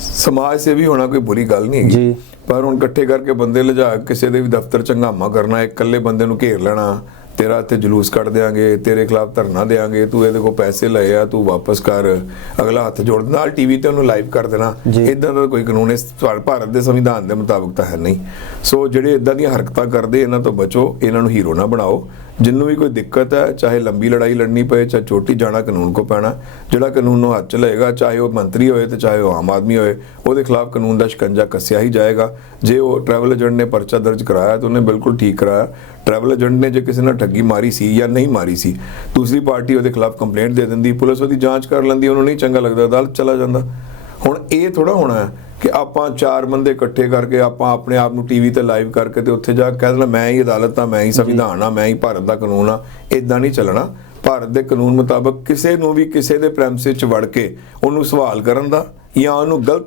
ਸਮਾਜ ਸੇਵੀ ਹੋਣਾ ਕੋਈ ਬੁਰੀ ਗੱਲ ਨਹੀਂ ਹੈਗੀ ਜੀ। ਪਰ ਹੁਣ ਇਕੱਠੇ ਕਰਕੇ ਬੰਦੇ ਲਿਜਾ ਕੇ ਕਿਸੇ ਦੇ ਵੀ ਦਫ਼ਤਰ ਚੰਗਾਮਾ ਕਰਨਾ ਇੱਕ ਇਕੱਲੇ ਬੰਦੇ ਨੂੰ ਘੇਰ ਲੈਣਾ ਤੇਰਾ ਤੇ ਜਲੂਸ ਕੱਢ ਦੇਾਂਗੇ ਤੇਰੇ ਖਿਲਾਫ ਧਰਨਾ ਦੇਾਂਗੇ ਤੂੰ ਇਹਦੇ ਕੋਲ ਪੈਸੇ ਲਏ ਆ ਤੂੰ ਵਾਪਸ ਕਰ ਅਗਲਾ ਹੱਥ ਜੋੜ ਨਾਲ ਟੀਵੀ ਤੇ ਉਹਨੂੰ ਲਾਈਵ ਕਰ ਦੇਣਾ। ਇਦਾਂ ਦਾ ਕੋਈ ਕਾਨੂੰਨ ਇਸ ਭਾਰ- ਭਾਰਤ ਦੇ ਸੰਵਿਧਾਨ ਦੇ ਮੁਤਾਬਕ ਤਾਂ ਹੈ ਨਹੀਂ। ਸੋ ਜਿਹੜੇ ਇਦਾਂ ਦੀਆਂ ਹਰਕਤਾਂ ਕਰਦੇ ਇਹਨਾਂ ਤੋਂ ਬਚੋ ਇਹਨਾਂ ਨੂੰ ਹੀਰੋ ਨਾ ਬਣਾਓ। ਜਿੰਨੂੰ ਵੀ ਕੋਈ ਦਿੱਕਤ ਹੈ, ਚਾਹੇ ਲੰਬੀ ਲੜਾਈ ਲੜਨੀ ਪਏ, ਚਾਹੇ ਛੋਟੀ ਜਾਣਾ ਕਾਨੂੰਨ ਕੋ ਪੈਣਾ, ਜਿਹੜਾ ਕਾਨੂੰਨ ਨੂੰ ਹੱਥ ਚ ਲਏਗਾ, ਚਾਹੇ ਉਹ ਮੰਤਰੀ ਹੋਏ ਤੇ ਚਾਹੇ ਉਹ ਆਮ ਆਦਮੀ ਹੋਏ, ਉਹਦੇ ਖਿਲਾਫ ਕਾਨੂੰਨ ਦਾ ਸ਼ਿਕੰਜਾ ਕੱਸਿਆ ਹੀ ਜਾਏਗਾ। ਜੇ ਉਹ ਟਰੈਵਲ ਏਜੰਟ ਨੇ ਪਰਚਾ ਦਰਜ ਕਰਾਇਆ ਤਾਂ ਉਹਨੇ ਬਿਲਕੁਲ ਠੀਕ ਕਰਾਇਆ। ਟਰੈਵਲ ਏਜੰਟ ਨੇ ਜੇ ਕਿਸੇ ਨਾਲ ਠੱਗੀ ਮਾਰੀ ਸੀ ਜਾਂ ਨਹੀਂ ਮਾਰੀ ਸੀ, ਦੂਸਰੀ ਪਾਰਟੀ ਉਹਦੇ ਖਿਲਾਫ ਕੰਪਲੇਂਟ ਦੇ ਦਿੰਦੀ, ਪੁਲਿਸ ਉਹਦੀ ਜਾਂਚ ਕਰ ਲੈਂਦੀ, ਉਹਨੂੰ ਨਹੀਂ ਚੰਗਾ ਲੱਗਦਾ, ਅਦਾਲਤ ਚਲਾ ਜਾਂਦਾ। ਹੁਣ ਇਹ ਥੋੜਾ ਹੋਣਾ ਕਿ ਆਪਾਂ ਚਾਰ ਬੰਦੇ ਇਕੱਠੇ ਕਰਕੇ ਆਪਾਂ ਆਪਣੇ ਆਪ ਨੂੰ ਟੀਵੀ ਤੇ ਲਾਈਵ ਕਰਕੇ ਤੇ ਉੱਥੇ ਜਾ ਕੇ ਕਹਿ ਦੇਣਾ ਮੈਂ ਹੀ ਅਦਾਲਤ ਆ ਮੈਂ ਹੀ ਸੰਵਿਧਾਨ ਆ ਮੈਂ ਹੀ ਭਾਰਤ ਦਾ ਕਾਨੂੰਨ ਆ ਇਦਾਂ ਨਹੀਂ ਚੱਲਣਾ। ਭਾਰਤ ਦੇ ਕਾਨੂੰਨ ਮੁਤਾਬਕ ਕਿਸੇ ਨੂੰ ਵੀ ਕਿਸੇ ਦੇ ਪ੍ਰੈਮਿਸਿਸ 'ਚ ਵੜ ਕੇ ਉਹਨੂੰ ਸਵਾਲ ਕਰਨ ਦਾ ਜਾਂ ਉਹਨੂੰ ਗਲਤ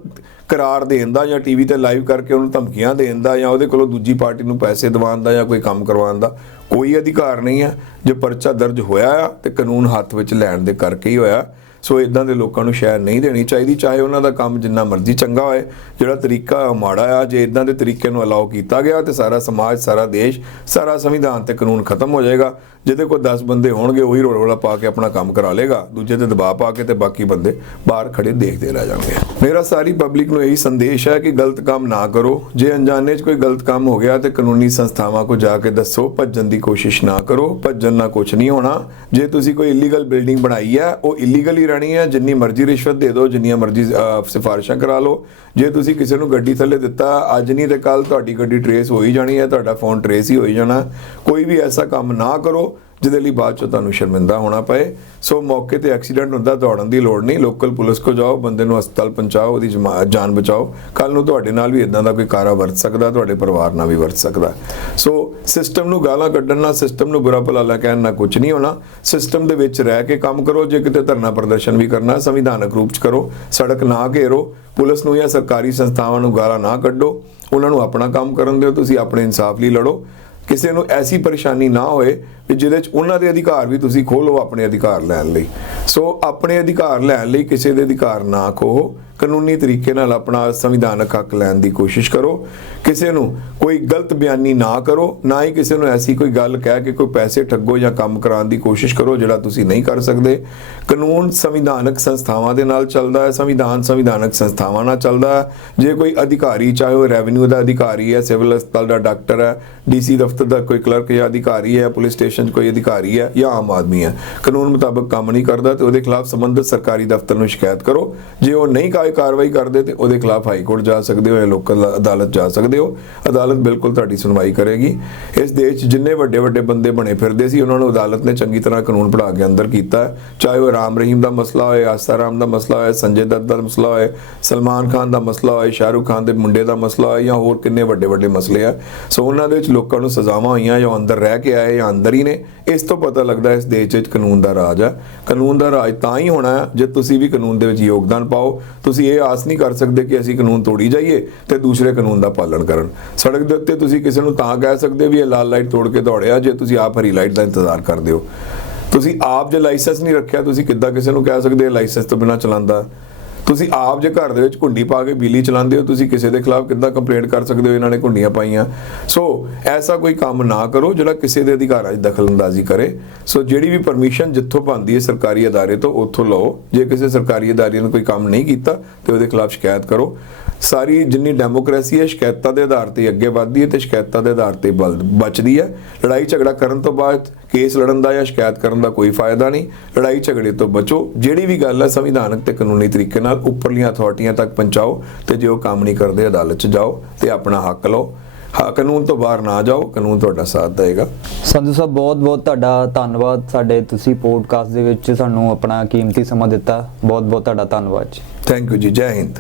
ਕਰਾਰ ਦੇਣ ਦਾ ਜਾਂ ਟੀਵੀ ਤੇ ਲਾਈਵ ਕਰਕੇ ਉਹਨੂੰ ਧਮਕੀਆਂ ਦੇਣ ਦਾ ਜਾਂ ਉਹਦੇ ਕੋਲੋਂ ਦੂਜੀ ਪਾਰਟੀ ਨੂੰ ਪੈਸੇ ਦਿਵਾਉਣ ਦਾ ਜਾਂ ਕੋਈ ਕੰਮ ਕਰਵਾਉਣ ਦਾ ਕੋਈ ਅਧਿਕਾਰ ਨਹੀਂ ਹੈ। ਜੇ ਪਰਚਾ ਦਰਜ ਹੋਇਆ ਤੇ ਕਾਨੂੰਨ ਹੱਥ ਵਿੱਚ ਲੈਣ ਦੇ ਕਰਕੇ ਹੀ ਹੋਇਆ ਸੋ ਇਦਾਂ ਦੇ ਲੋਕਾਂ ਨੂੰ ਸ਼ਹਿਰ ਨਹੀਂ ਦੇਣੀ ਚਾਹੀਦੀ, ਚਾਹੇ ਉਹਨਾਂ ਦਾ ਕੰਮ ਜਿੰਨਾ ਮਰਜ਼ੀ ਚੰਗਾ ਹੋਏ, ਜਿਹੜਾ ਤਰੀਕਾ ਮਾੜਾ ਆ, ਜੇ ਇਦਾਂ ਦੇ ਤਰੀਕੇ ਨੂੰ ਅਲਾਉ ਕੀਤਾ ਗਿਆ ਤੇ ਸਾਰਾ ਸਮਾਜ, ਸਾਰਾ ਦੇਸ਼, ਸਾਰਾ ਸੰਵਿਧਾਨ ਤੇ ਕਾਨੂੰਨ ਖਤਮ ਹੋ ਜਾਏਗਾ। ਜਿਹਦੇ ਕੋਲ 10 ਬੰਦੇ ਹੋਣਗੇ, ਉਹੀ ਰੋਲਾ ਪਾ ਕੇ ਆਪਣਾ ਕੰਮ ਕਰਾ ਲੇਗਾ ਦੂਜੇ ਤੇ ਦਬਾਅ ਪਾ ਕੇ ਤੇ ਬਾਕੀ ਬੰਦੇ ਬਾਹਰ ਖੜੇ ਦੇਖਦੇ ਰਹਿ ਜਾਣਗੇ। ਮੇਰਾ ਸਾਰੀ ਪਬਲਿਕ ਨੂੰ ਇਹੀ ਸੰਦੇਸ਼ ਹੈ ਕਿ ਗਲਤ ਕੰਮ ਨਾ ਕਰੋ। ਜੇ ਅਣਜਾਣੇ 'ਚ ਕੋਈ ਗਲਤ ਕੰਮ ਹੋ ਗਿਆ ਤੇ ਕਾਨੂੰਨੀ ਸੰਸਥਾਵਾਂ ਕੋ ਜਾ ਕੇ ਦੱਸੋ, ਭੱਜਣ ਦੀ ਕੋਸ਼ਿਸ਼ ਨਾ ਕਰੋ, ਭੱਜਣ ਨਾਲ ਕੁਝ ਨਹੀਂ ਹੋਣਾ। ਜੇ ਤੁਸੀਂ ਕੋਈ ਇਲੀਗਲ ਬਿਲਡਿੰਗ ਬਣਾਈ ਹੈ, ਉਹ ਇਲੀਗਲੀ ਰਹਿਣੀ ਹੈ ਜਿੰਨੀ ਮਰਜ਼ੀ ਰਿਸ਼ਵਤ ਦੇ ਦਿਓ ਜਿੰਨੀਆਂ ਮਰਜ਼ੀ ਅਹ, ਸਿਫਾਰਿਸ਼ਾਂ ਕਰਾ ਲਓ। ਜੇ ਤੁਸੀਂ ਕਿਸੇ ਨੂੰ ਗੱਡੀ ਥੱਲੇ ਦਿੱਤਾ ਅੱਜ ਨਹੀਂ ਤੇ ਕੱਲ ਤੁਹਾਡੀ ਗੱਡੀ ਟਰੇਸ ਹੋ ਹੀ ਜਾਣੀ ਹੈ ਤੁਹਾਡਾ ਫੋਨ ਟਰੇਸ ਹੀ ਹੋ ਹੀ ਜਾਣਾ। ਕੋਈ ਵੀ ਐਸਾ ਕੰਮ ਨਾ ਕਰੋ। ਜਿਹਦੇ ਲਈ ਬਾਅਦ ਚ ਤੁਹਾਨੂੰ ਸ਼ਰਮਿੰਦਾ ਹੋਣਾ ਪਏ। ਸੋ ਮੌਕੇ ਤੇ ਐਕਸੀਡੈਂਟ ਹੁੰਦਾ, ਦੌੜਨ ਦੀ ਲੋੜ ਨਹੀਂ। ਲੋਕਲ ਪੁਲਿਸ ਕੋ ਜਾਓ, ਬੰਦੇ ਨੂੰ ਹਸਪਤਾਲ ਪਹੁੰਚਾਓ, ਉਹਦੀ ਜਮਾ- ਜਾਨ ਬਚਾਓ। ਕੱਲ ਨੂੰ ਤੁਹਾਡੇ ਨਾਲ ਵੀ ਇਦਾਂ ਦਾ ਕੋਈ ਕਾਰਾ ਵਰਤ ਸਕਦਾ, ਤੁਹਾਡੇ ਪਰਿਵਾਰ ਨਾਲ ਵੀ ਵਰਤ ਸਕਦਾ। ਸੋ ਸਿਸਟਮ ਨੂੰ ਗਾਲਾਂ ਕੱਢਣ ਨਾਲ ਸਿਸਟਮ ਨੂੰ ਬੁਰਾ ਭਲਾ ਕਹਿਣ ਨਾਲ ਕੁਝ ਨਹੀਂ ਹੋਣਾ। ਸਿਸਟਮ ਦੇ ਵਿੱਚ ਰਹਿ ਕੇ ਕੰਮ ਕਰੋ, ਜੇ ਕਿਤੇ ਧਰਨਾ ਪ੍ਰਦਰਸ਼ਨ ਵੀ ਕਰਨਾ, ਸੰਵਿਧਾਨਕ ਰੂਪ ਚ ਕਰੋ, ਸੜਕ ਨਾ ਘੇਰੋ, ਪੁਲਿਸ ਨੂੰ ਜਾਂ ਸਰਕਾਰੀ ਸੰਸਥਾਵਾਂ ਨੂੰ ਗਾਲਾਂ ਨਾ ਕੱਢੋ, ਉਹਨਾਂ ਨੂੰ ਆਪਣਾ ਕੰਮ ਕਰਨ ਦਿਓ, ਤੁਸੀਂ ਆਪਣੇ ਇਨਸਾਫ ਲਈ ਲੜੋ। ਕਿਸੇ ਨੂੰ ਐਸੀ ਪਰੇਸ਼ਾਨੀ ਨਾ ਹੋਏ ਵੀ ਜਿਹਦੇ ਚ ਉਹਨਾਂ ਦੇ ਅਧਿਕਾਰ ਵੀ ਤੁਸੀਂ ਖੋਲੋ ਆਪਣੇ ਅਧਿਕਾਰ ਲੈਣ ਲਈ। ਸੋ ਆਪਣੇ ਅਧਿਕਾਰ ਲੈਣ ਲਈ ਕਿਸੇ ਦੇ ਅਧਿਕਾਰ ਨਾ ਖੋਹੋ। ਕਾਨੂੰਨੀ ਤਰੀਕੇ ਨਾਲ ਆਪਣਾ ਸੰਵਿਧਾਨਕ ਹੱਕ ਲੈਣ ਦੀ ਕੋਸ਼ਿਸ਼ ਕਰੋ। ਕਿਸੇ ਨੂੰ ਕੋਈ ਗਲਤ ਬਿਆਨੀ ਨਾ ਕਰੋ, ਨਾ ਹੀ ਕਿਸੇ ਨੂੰ ਐਸੀ ਕੋਈ ਗੱਲ ਕਹਿ ਕੇ ਕੋਈ ਪੈਸੇ ਠੱਗੋ ਜਾਂ ਕੰਮ ਕਰਾਉਣ ਦੀ ਕੋਸ਼ਿਸ਼ ਕਰੋ ਜਿਹੜਾ ਤੁਸੀਂ ਨਹੀਂ ਕਰ ਸਕਦੇ। ਕਾਨੂੰਨ ਸੰਵਿਧਾਨਕ ਸੰਸਥਾਵਾਂ ਦੇ ਨਾਲ ਚੱਲਦਾ ਹੈ, ਸੰਵਿਧਾਨ ਸੰਵਿਧਾਨਕ ਸੰਸਥਾਵਾਂ ਨਾਲ ਚੱਲਦਾ ਹੈ। ਜੇ ਕੋਈ ਅਧਿਕਾਰੀ ਚਾਹੇ ਉਹ ਰੈਵਨਿਊ ਦਾ ਅਧਿਕਾਰੀ ਹੈ, ਸਿਵਲ ਹਸਪਤਾਲ ਦਾ ਡਾਕਟਰ ਹੈ, ਡੀਸੀ ਦਫ਼ਤਰ ਦਾ ਕੋਈ ਕਲਰਕ ਜਾਂ ਅਧਿਕਾਰੀ ਹੈ, ਪੁਲਿਸ ਸਟੇਸ਼ਨ 'ਚ ਕੋਈ ਅਧਿਕਾਰੀ ਹੈ ਜਾਂ ਆਮ ਆਦਮੀ ਹੈ, ਕਾਨੂੰਨ ਮੁਤਾਬਕ ਕੰਮ ਨਹੀਂ ਕਰਦਾ ਤੇ ਉਹਦੇ ਖਿਲਾਫ ਸੰਬੰਧਿਤ ਸਰਕਾਰੀ ਦਫ਼ਤਰ ਨੂੰ ਸ਼ਿਕਾਇਤ ਕਰੋ। ਜੇ ਉਹ ਨਹੀਂ ਕਾਇ ਕਾਰਵਾਈ ਕਰਦੇ ਤੇ ਉਹਦੇ ਖਿਲਾਫ ਹਾਈ ਕੋਰਟ ਜਾ ਸਕਦੇ ਹੋ ਜਾਂ ਲੋਕਲ ਅਦਾਲਤ ਜਾ ਸਕਦੇ ਹੋ। ਅਦਾਲਤ ਬਿਲਕੁਲ ਤੁਹਾਡੀ ਸੁਣਵਾਈ ਕਰੇਗੀ। ਇਸ ਦੇਸ਼ 'ਚ ਜਿੰਨੇ ਵੱਡੇ ਵੱਡੇ ਬੰਦੇ ਬਣੇ ਫਿਰਦੇ ਸੀ, ਉਹਨਾਂ ਨੂੰ ਅਦਾਲਤ ਨੇ ਚੰਗੀ ਤਰ੍ਹਾਂ ਕਾਨੂੰਨ ਪੜ੍ਹਾ ਕੇ ਅੰਦਰ ਕੀਤਾ। ਚਾਹੇ ਉਹ ਰਾਮ ਰਹੀਮ ਦਾ ਮਸਲਾ ਹੋਏ ਆਸਾਰਾਮ ਦਾ ਮਸਲਾ ਹੋਏ, ਸੰਜੇ ਦੱਤ ਦਾ ਮਸਲਾ ਹੋਏ, ਸਲਮਾਨ ਖਾਨ ਦਾ ਮਸਲਾ ਹੋਏ, ਸ਼ਾਹਰੁਖ ਖਾਨ ਦੇ ਮੁੰਡੇ ਦਾ ਮਸਲਾ ਹੋਏ ਜਾਂ ਹੋਰ ਕਿੰਨੇ ਵੱਡੇ ਵੱਡੇ ਮਸਲੇ ਆ। ਸੋ ਉਹਨਾਂ ਦੇ ਵਿੱਚ ਲੋਕਾਂ ਨੂੰ ਸਜ਼ਾਵਾਂ ਹੋਈਆਂ, ਜਾਂ ਅੰਦਰ ਰਹਿ ਕੇ ਆਏ ਜਾਂ ਅੰਦਰ ਹੀ ਨੇ, ਇਸ ਤੋਂ ਪਤਾ ਲੱਗਦਾ ਇਸ ਦੇਸ਼ ਵਿੱਚ ਕਾਨੂੰਨ ਦਾ ਰਾਜ ਹੈ ਕਾਨੂੰਨ ਦਾ ਰਾਜ ਤਾਂ ਹੀ ਹੋਣਾ ਜੇ ਤੁਸੀਂ ਵੀ ਕਾਨੂੰਨ ਦੇ ਵਿੱਚ ਯੋਗਦਾਨ ਪਾਓ। ਤੁਸੀਂ ਇਹ ਆਸ ਨਹੀਂ ਕਰ ਸਕਦੇ ਕਿ ਅਸੀਂ ਕਾਨੂੰਨ ਤੋੜੀ ਜਾਈਏ ਤੇ ਦੂਸਰੇ ਕਾਨੂੰਨ ਦਾ ਪਾਲਣ ਕਰਨ। ਸੜਕ ਦੇ ਉੱਤੇ ਤੁਸੀਂ ਕਿਸੇ ਨੂੰ ਤਾਂ ਕਹਿ ਸਕਦੇ ਵੀ ਇਹ ਲਾਲ ਲਾਈਟ ਤੋੜ ਕੇ ਦੌੜਿਆ, ਜੇ ਤੁਸੀਂ ਆਪ ਹਰੀ ਲਾਈਟ ਦਾ ਇੰਤਜ਼ਾਰ ਕਰਦੇ ਹੋ। ਤੁਸੀਂ ਆਪ ਜੇ ਲਾਇਸੈਂਸ ਨਹੀਂ ਰੱਖਿਆ, ਤੁਸੀਂ ਕਿੱਦਾਂ ਕਿਸੇ ਨੂੰ ਕਹਿ ਸਕਦੇ ਲਾਇਸੈਂਸ ਤੋਂ ਬਿਨਾ ਚਲਾਉਂਦਾ? ਤੁਸੀਂ ਆਪ ਜੇ ਘਰ ਦੇ ਵਿੱਚ ਕੁੰਡੀ ਪਾ ਕੇ ਬਿਜਲੀ ਚਲਾਉਂਦੇ ਹੋ, ਤੁਸੀਂ ਕਿਸੇ ਦੇ ਖਿਲਾਫ ਕਿੱਦਾਂ ਕੰਪਲੇਂਟ ਕਰ ਸਕਦੇ ਹੋ ਇਹਨਾਂ ਨੇ ਕੁੰਡੀਆਂ ਪਾਈਆਂ? ਸੋ ਐਸਾ ਕੋਈ ਕੰਮ ਨਾ ਕਰੋ ਜਿਹੜਾ ਕਿਸੇ ਦੇ ਅਧਿਕਾਰਾਂ 'ਚ ਦਖਲਅੰਦਾਜ਼ੀ ਕਰੇ। ਸੋ ਜਿਹੜੀ ਵੀ ਪਰਮਿਸ਼ਨ ਜਿੱਥੋਂ ਬਣਦੀ ਹੈ ਸਰਕਾਰੀ ਅਦਾਰੇ ਤੋਂ, ਉੱਥੋਂ ਲਓ। ਜੇ ਕਿਸੇ ਸਰਕਾਰੀ ਅਦਾਰੇ ਨੇ ਕੋਈ ਕੰਮ ਨਹੀਂ ਕੀਤਾ, ਤੇ ਉਹਦੇ ਖਿਲਾਫ ਸ਼ਿਕਾਇਤ ਕਰੋ। ਸਾਰੀ ਜਿੰਨੀ ਡੈਮੋਕ੍ਰੇਸੀ ਹੈ ਸ਼ਿਕਾਇਤਾਂ ਦੇ ਆਧਾਰ ਤੇ ਅੱਗੇ ਵੱਧਦੀ ਹੈ ਤੇ ਸ਼ਿਕਾਇਤਾਂ ਦੇ ਆਧਾਰ ਤੇ ਬਚਦੀ ਹੈ। ਲੜਾਈ ਝਗੜਾ ਕਰਨ ਤੋਂ ਬਾਅਦ ਕੇਸ ਲੜਨ ਦਾ ਜਾਂ ਸ਼ਿਕਾਇਤ ਕਰਨ ਦਾ ਕੋਈ ਫਾਇਦਾ ਨਹੀਂ। ਲੜਾਈ ਝਗੜੇ ਤੋਂ ਬਚੋ। ਜਿਹੜੀ ਵੀ ਗੱਲ ਹੈ ਸੰਵਿਧਾਨਕ ਤੇ ਕਾਨੂੰਨੀ ਤਰੀਕੇ ਨਾਲ ਉੱਪਰਲੀਆਂ ਅਥਾਰਟੀਆਂ ਤੱਕ ਪਹੁੰਚਾਓ ਤੇ ਜੇ ਉਹ ਕੰਮ ਨਹੀਂ ਕਰਦੇ ਅਦਾਲਤ 'ਚ ਜਾਓ ਤੇ ਆਪਣਾ ਹੱਕ ਲਓ। ਹਾਂ ਕਾਨੂੰਨ ਤੋਂ ਬਾਹਰ ਨਾ ਜਾਓ। ਕਾਨੂੰਨ ਤੁਹਾਡਾ ਸਾਥ ਦੇਗਾ ਸੰਧੂ ਸਾਹਿਬ ਬਹੁਤ ਬਹੁਤ ਤੁਹਾਡਾ ਧੰਨਵਾਦ। ਸਾਡੇ ਤੁਸੀਂ ਪੋਡਕਾਸਟ ਦੇ ਵਿੱਚ ਸਾਨੂੰ ਆਪਣਾ ਕੀਮਤੀ ਸਮਾਂ ਦਿੱਤਾ। ਬਹੁਤ ਬਹੁਤ ਤੁਹਾਡਾ ਧੰਨਵਾਦ ਜੀ। ਥੈਂਕ ਯੂ ਜੀ। ਜੈ ਹਿੰਦ।